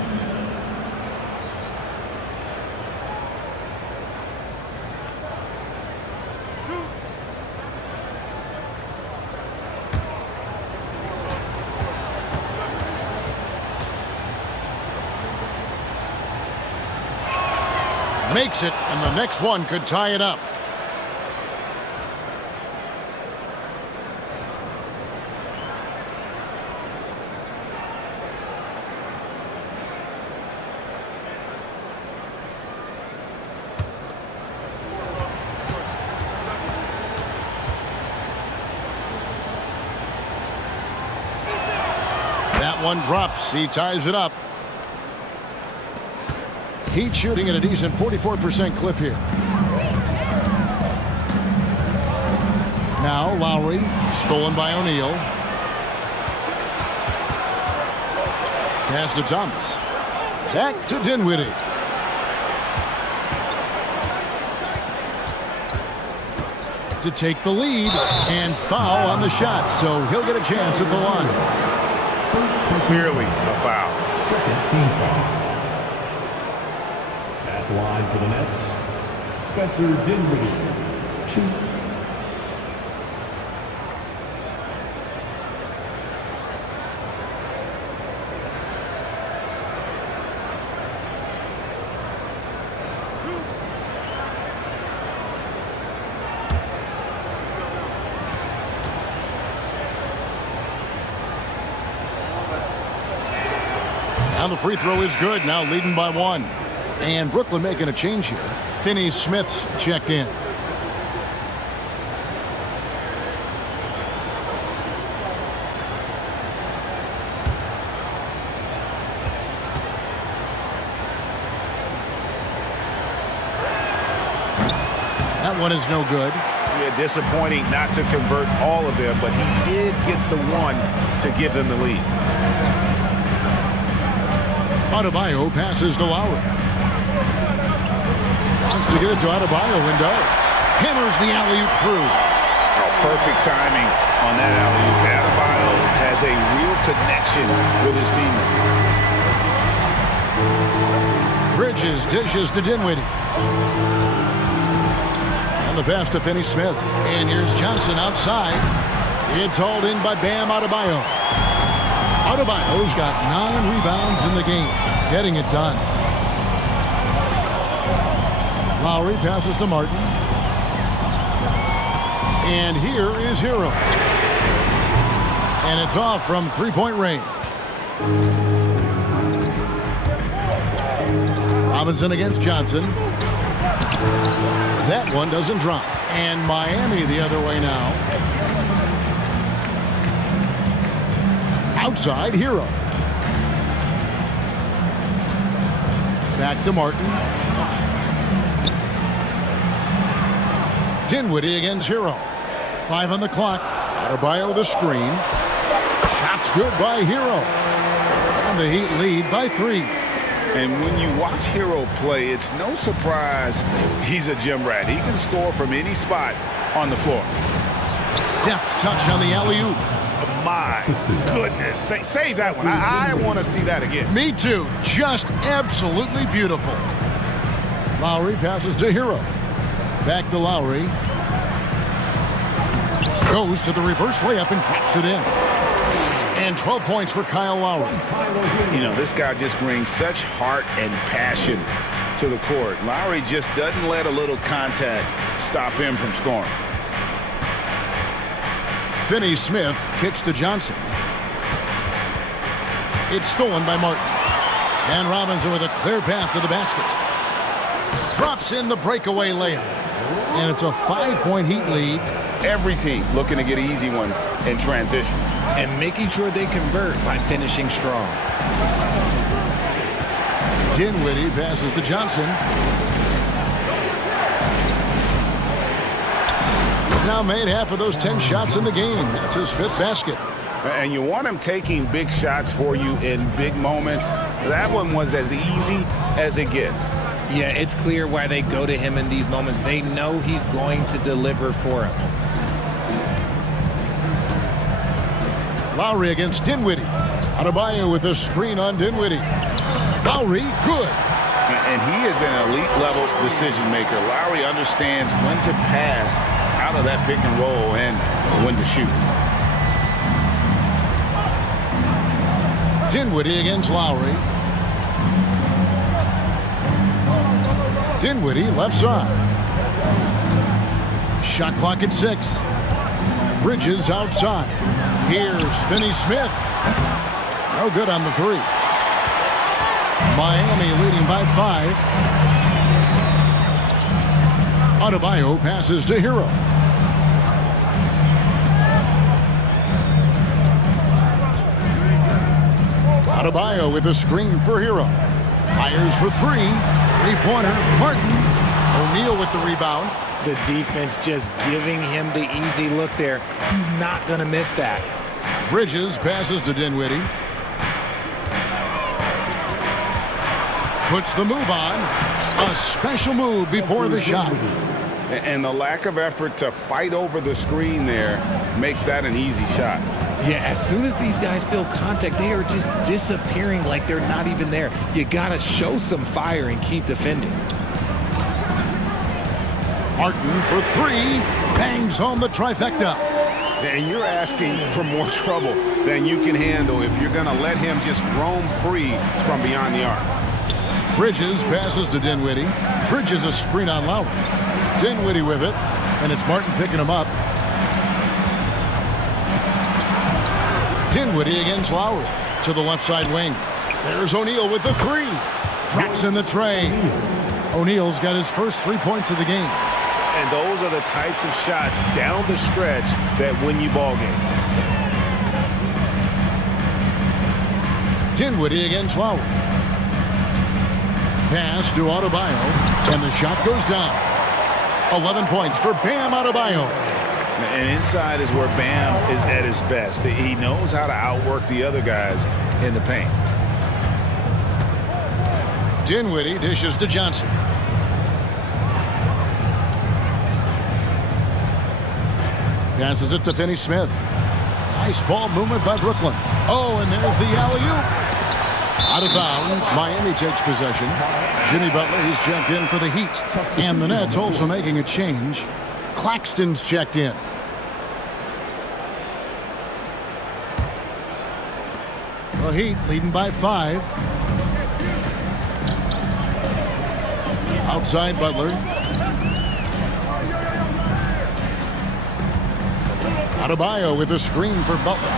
Makes it, and the next one could tie it up. That one drops. He ties it up. Heat shooting at a decent 44% clip here. Now Lowry, stolen by O'Neal. Pass to Thomas. Back to Dinwiddie. To take the lead and foul on the shot, so he'll get a chance at the line. Clearly a foul. Second team foul. At the line for the Nets, Spencer Dinwiddie. 2. Now the free throw is good, now leading by 1. And Brooklyn making a change here. Finney-Smith's checked in. That one is no good. Yeah, disappointing not to convert all of them, but he did get the one to give them the lead. Adebayo passes to Lowry. Wants to get it to Adebayo and does. Hammers the alley-oop through. Oh, perfect timing on that alley-oop. Adebayo has a real connection with his teammates. Bridges dishes to Dinwiddie. And the pass to Finney-Smith. And here's Johnson outside. It's hauled in by Bam Adebayo. Adebayo's got 9 rebounds in the game, getting it done. Lowry passes to Martin. And here is Hero. And it's off from three-point range. Robinson against Johnson. That one doesn't drop. And Miami the other way now. Outside, Hero. Back to Martin. Dinwiddie against Hero. 5 on the clock. Adebayo the screen. Shot's good by Hero. And the Heat lead by 3. And when you watch Hero play, it's no surprise he's a gym rat. He can score from any spot on the floor. Deft touch on the alley-oop. My goodness. Save that one. I want to see that again. Me too. Just absolutely beautiful. Lowry passes to Hero. Back to Lowry. Goes to the reverse layup and drops it in. And 12 points for Kyle Lowry. You know, this guy just brings such heart and passion to the court. Lowry just doesn't let a little contact stop him from scoring. Finney-Smith kicks to Johnson. It's stolen by Martin. And Robinson with a clear path to the basket. Drops in the breakaway layup. And it's a 5-point Heat lead. Every team looking to get easy ones in transition. And making sure they convert by finishing strong. Dinwiddie passes to Johnson. He's now made half of those 10 shots in the game. That's his 5th basket. And you want him taking big shots for you in big moments. That one was as easy as it gets. Yeah, it's clear why they go to him in these moments. They know he's going to deliver for them. Lowry against Dinwiddie. Adebayo with a screen on Dinwiddie. Lowry, good. And he is an elite-level decision maker. Lowry understands when to pass out of that pick and roll and when to shoot. Dinwiddie against Lowry. Dinwiddie left side. Shot clock at 6. Bridges outside. Here's Finney-Smith. No good on the 3. Miami leading by 5. Adebayo passes to Hero. Adebayo with a screen for Hero. Fires for 3. Three-pointer. Martin. O'Neal with the rebound. The defense just giving him the easy look there. He's not going to miss that. Bridges passes to Dinwiddie. Puts the move on. A special move before the shot. And the lack of effort to fight over the screen there makes that an easy shot. Yeah, as soon as these guys feel contact, they are just disappearing like they're not even there. You got to show some fire and keep defending. Martin for 3. Bangs home the trifecta. And you're asking for more trouble than you can handle if you're going to let him just roam free from beyond the arc. Bridges passes to Dinwiddie. Bridges a screen on Lowry. Dinwiddie with it. And it's Martin picking him up. Dinwiddie against Lowry. To the left side wing. There's O'Neal with the 3. Drops in the tray. O'Neal's got his first 3 points of the game. And those are the types of shots down the stretch that win you ball game. Dinwiddie against Lowry. Pass to Adebayo, and the shot goes down. 11 points for Bam Adebayo. And inside is where Bam is at his best. He knows how to outwork the other guys in the paint. Dinwiddie dishes to Johnson. Passes it to Finney-Smith. Nice ball movement by Brooklyn. Oh, and there's the alley-oop. Out of bounds. Miami takes possession. Jimmy Butler, he's checked in for the Heat. And the Nets also making a change. Claxton's checked in. The Heat leading by 5. Outside Butler. Adebayo with a screen for Butler.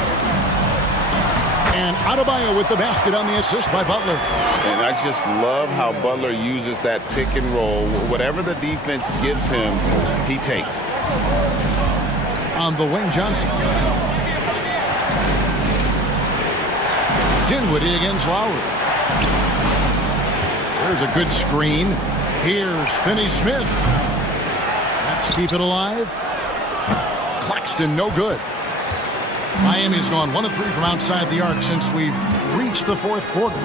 And Adebayo with the basket on the assist by Butler. And I just love how Butler uses that pick and roll. Whatever the defense gives him, he takes. On the wing, Johnson. Dinwiddie against Lowry. There's a good screen. Here's Finney-Smith. Let's keep it alive. Claxton, no good. Miami's gone 1 of 3 from outside the arc since we've reached the 4th quarter.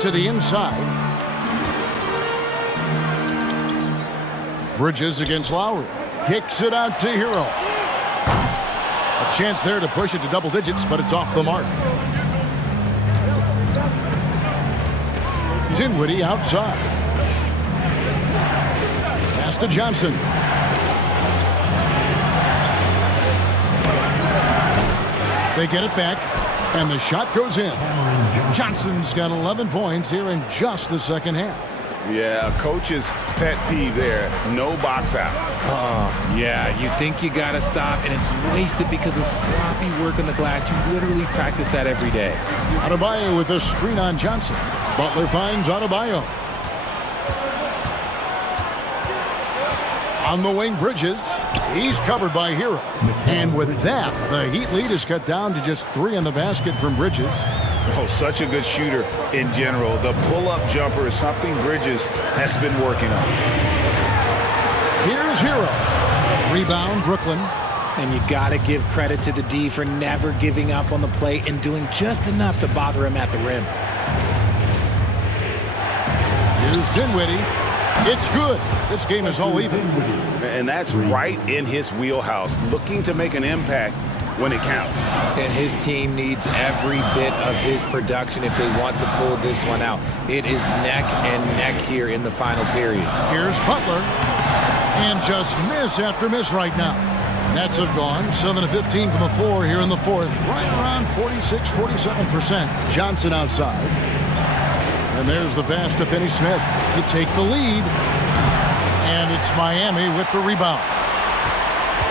To the inside. Bridges against Lowry. Kicks it out to Hero. A chance there to push it to double digits, but it's off the mark. Dinwiddie outside. Pass to Johnson. They get it back, and the shot goes in. Johnson's got 11 points here in just the second half. Yeah, a coach's pet peeve there. No box out. Oh, yeah, you think you got to stop, and it's wasted because of sloppy work on the glass. You literally practice that every day. Adebayo with a screen on Johnson. Butler finds Adebayo. On the wing, Bridges. He's covered by Hero. And with that, the Heat lead is cut down to just 3 in the basket from Bridges. Oh, such a good shooter in general. The pull-up jumper is something Bridges has been working on. Here's Hero. Rebound, Brooklyn. And you got to give credit to the D for never giving up on the play and doing just enough to bother him at the rim. Here's Dinwiddie. It's good. This game is all even. And that's right in his wheelhouse, looking to make an impact when it counts. And his team needs every bit of his production if they want to pull this one out. It is neck and neck here in the final period. Here's Butler. And just miss after miss right now. Nets have gone 7 of 15 from the floor here in the fourth. Right around 46-47%. Johnson outside. And there's the pass to Finney-Smith to take the lead. And it's Miami with the rebound.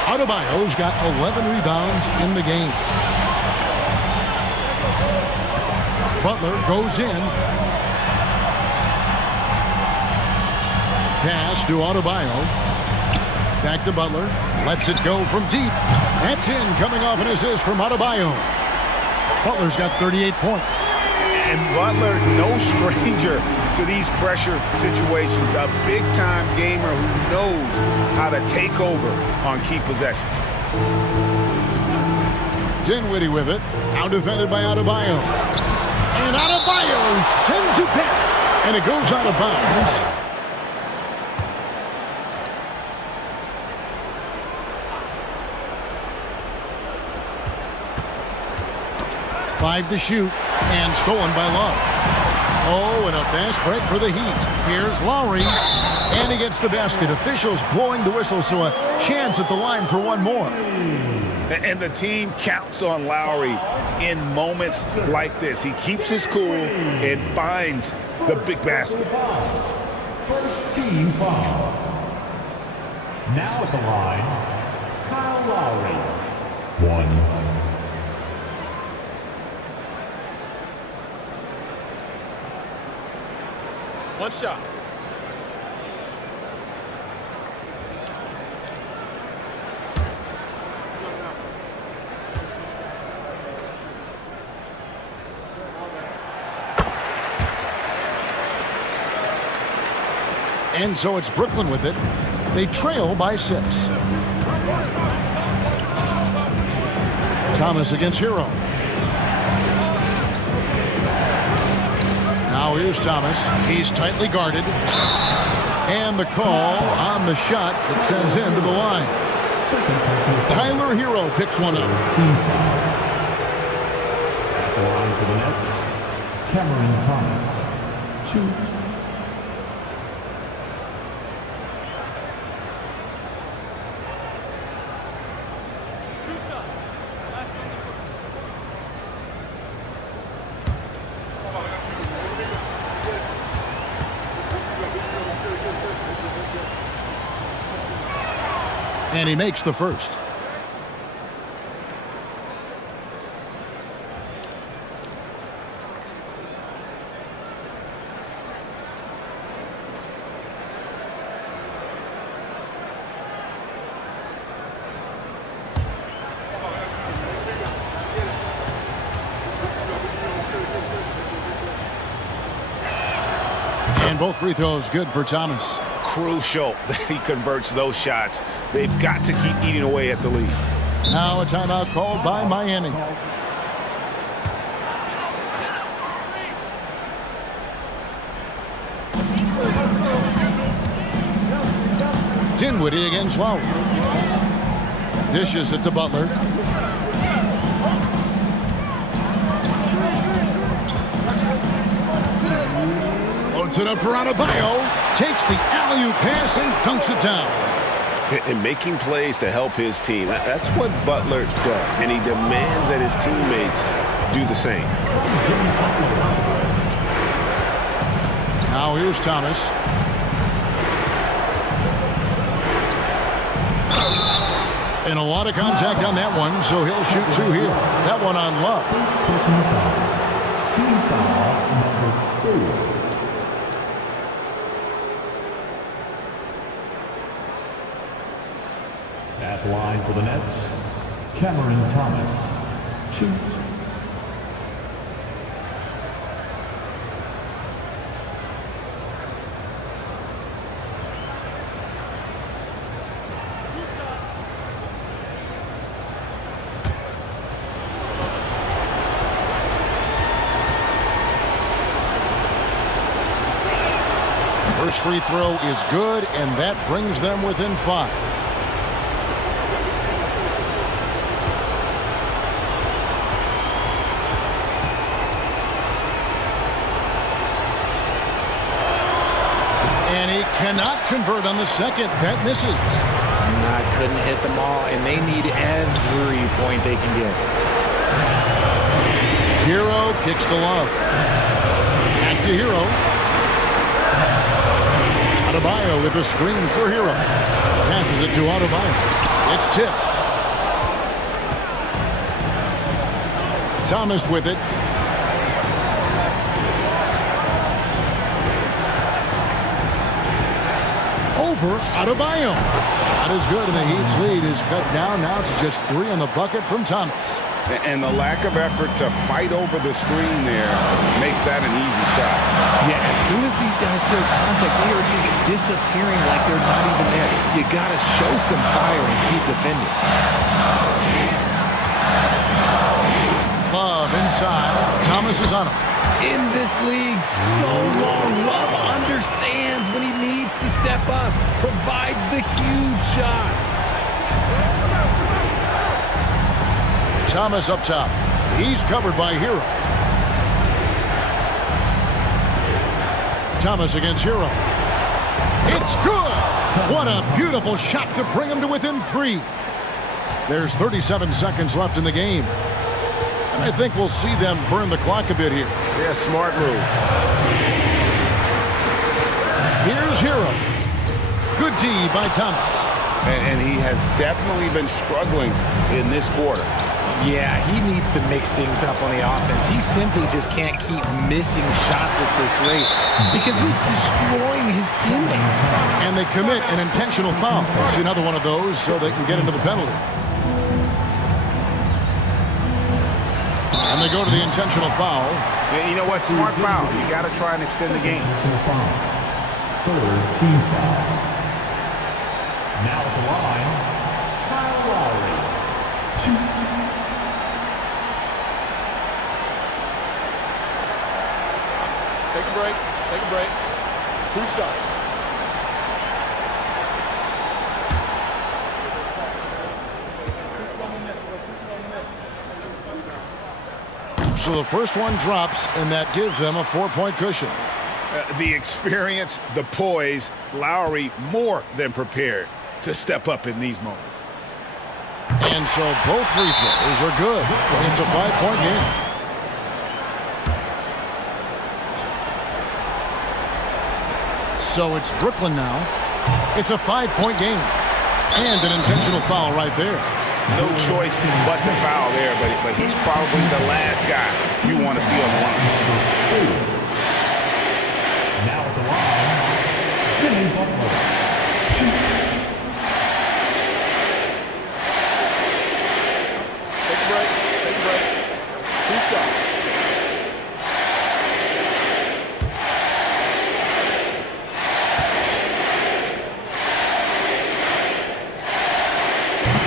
Adebayo's got 11 rebounds in the game. Butler goes in. Pass to Adebayo. Back to Butler. Lets it go from deep. That's in, coming off an assist from Adebayo. Butler's got 38 points. And Butler, no stranger to these pressure situations. A big-time gamer who knows how to take over on key possessions. Dinwiddie with it. Now defended by Adebayo. And Adebayo sends it back. And it goes out of bounds. Five to shoot, and stolen by Love. Oh, and a fast break for the Heat. Here's Lowry, and he gets the basket. Officials blowing the whistle, so a chance at the line for one more. And the team counts on Lowry in moments like this. He keeps his cool and finds the big basket. First team foul. Now at the line, Kyle Lowry. 1. One shot. And so it's Brooklyn with it. They trail by 6. Thomas against Hero. Now here's Thomas. He's tightly guarded. And the call on the shot that sends him to the line. Tyler Hero picks one up. At the line for the Nets, Cameron Thomas. 2. And he makes the first. And both free throws good for Thomas. Crucial that he converts those shots. They've got to keep eating away at the lead. Now a timeout called by Miami. Dinwiddie against Lowry. Dishes it to Butler. Loads it up for Adebayo. Takes the alley-oop pass and dunks it down. And making plays to help his team. That's what Butler does, and he demands that his teammates do the same. Now here's Thomas. And a lot of contact on that one, so he'll shoot two here. That one on Love. Personal foul. Team foul number 4. At line for the Nets, Cameron Thomas, 2. First free throw is good, and that brings them within 5. And he cannot convert on the second. That misses. I couldn't hit them all, and they need every point they can get. Hero kicks to Love. Back to Hero. Adebayo with a screen for Hero. Passes it to Adebayo. It's tipped. Thomas with it. Over Adebayo. Shot is good, and the Heat's lead is cut down now to just 3 on the bucket from Thomas. And the lack of effort to fight over the screen there makes that an easy shot. Yeah, as soon as these guys feel contact, they are just disappearing like they're not even there. You got to show some fire and keep defending. Love inside. Thomas is on him. In this league so long, Love understands when he needs to step up, provides the huge shot. Thomas up top. He's covered by Hero. Thomas against Hero. It's good! What a beautiful shot to bring him to within 3. There's 37 seconds left in the game. And I think we'll see them burn the clock a bit here. Yeah, smart move. Here's Hero. Good D by Thomas. And he has definitely been struggling in this quarter. Yeah, he needs to mix things up on the offense. He simply just can't keep missing shots at this rate because he's destroying his teammates. And they commit an intentional foul. See another one of those so they can get into the penalty. And they go to the intentional foul. Yeah, you know what? Smart foul. You got to try and extend the game. Third team foul. Now at the line, Kyle Lowry, 2. Take a break. Take a break. 2 shots. So the first one drops, and that gives them a 4-point cushion. The experience, the poise, Lowry more than prepared to step up in these moments. And so both free throws are good. It's a 5-point game. So it's Brooklyn now. It's a 5-point game. And an intentional foul right there. No choice but to foul there, but he's probably the last guy you want to see on the line. Now at the line, Jimmy Butler, 2. Take a break. Take a break. 2 shots.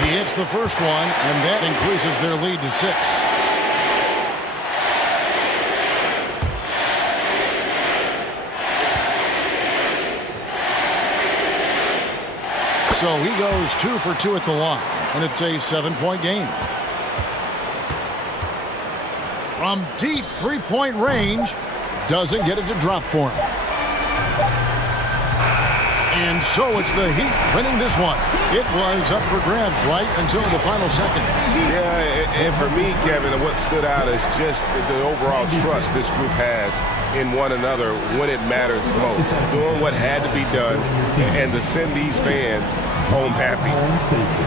He hits the first one, and that increases their lead to 6. So he goes 2 for 2 at the line, and it's a 7-point game. From deep 3-point range, doesn't get it to drop for him. And so it's the Heat winning this one. It was up for grabs right until the final seconds. Yeah, and for me, Kevin, what stood out is just the overall trust this group has in one another when it matters most. Doing what had to be done and to send these fans home happy.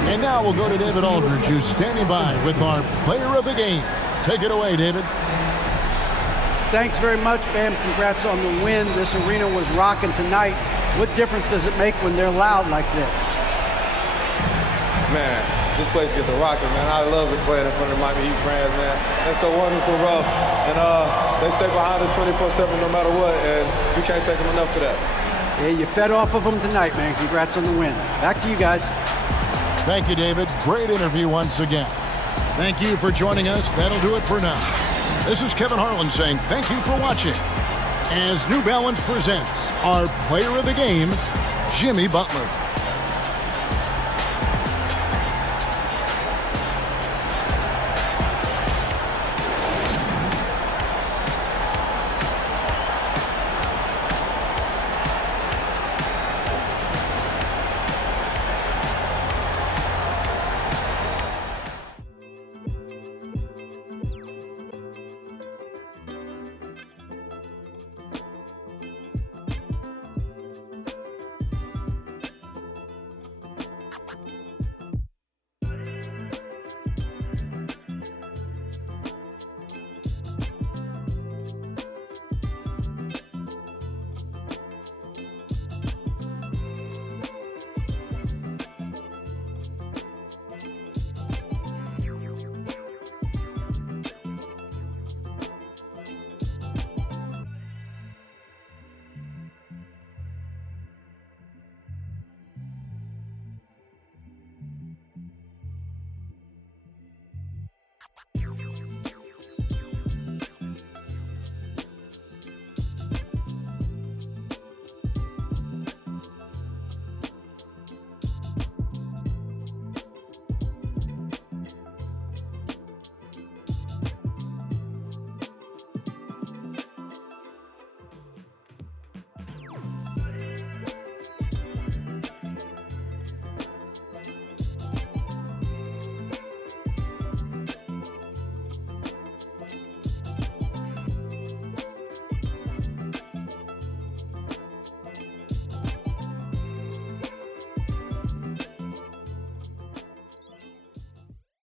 And now we'll go to David Aldridge, who's standing by with our player of the game. Take it away, David. Thanks very much, Bam. Congrats on the win. This arena was rocking tonight. What difference does it make when they're loud like this? Man, this place gets to rocking, man. I love it playing in front of the Miami Heat fans, man. That's so wonderful, bro. And they stay behind us 24/7 no matter what, and we can't thank them enough for that. Yeah, you fed off of them tonight, man. Congrats on the win. Back to you guys. Thank you, David. Great interview once again. Thank you for joining us. That'll do it for now. This is Kevin Harlan saying thank you for watching as New Balance presents our player of the game, Jimmy Butler.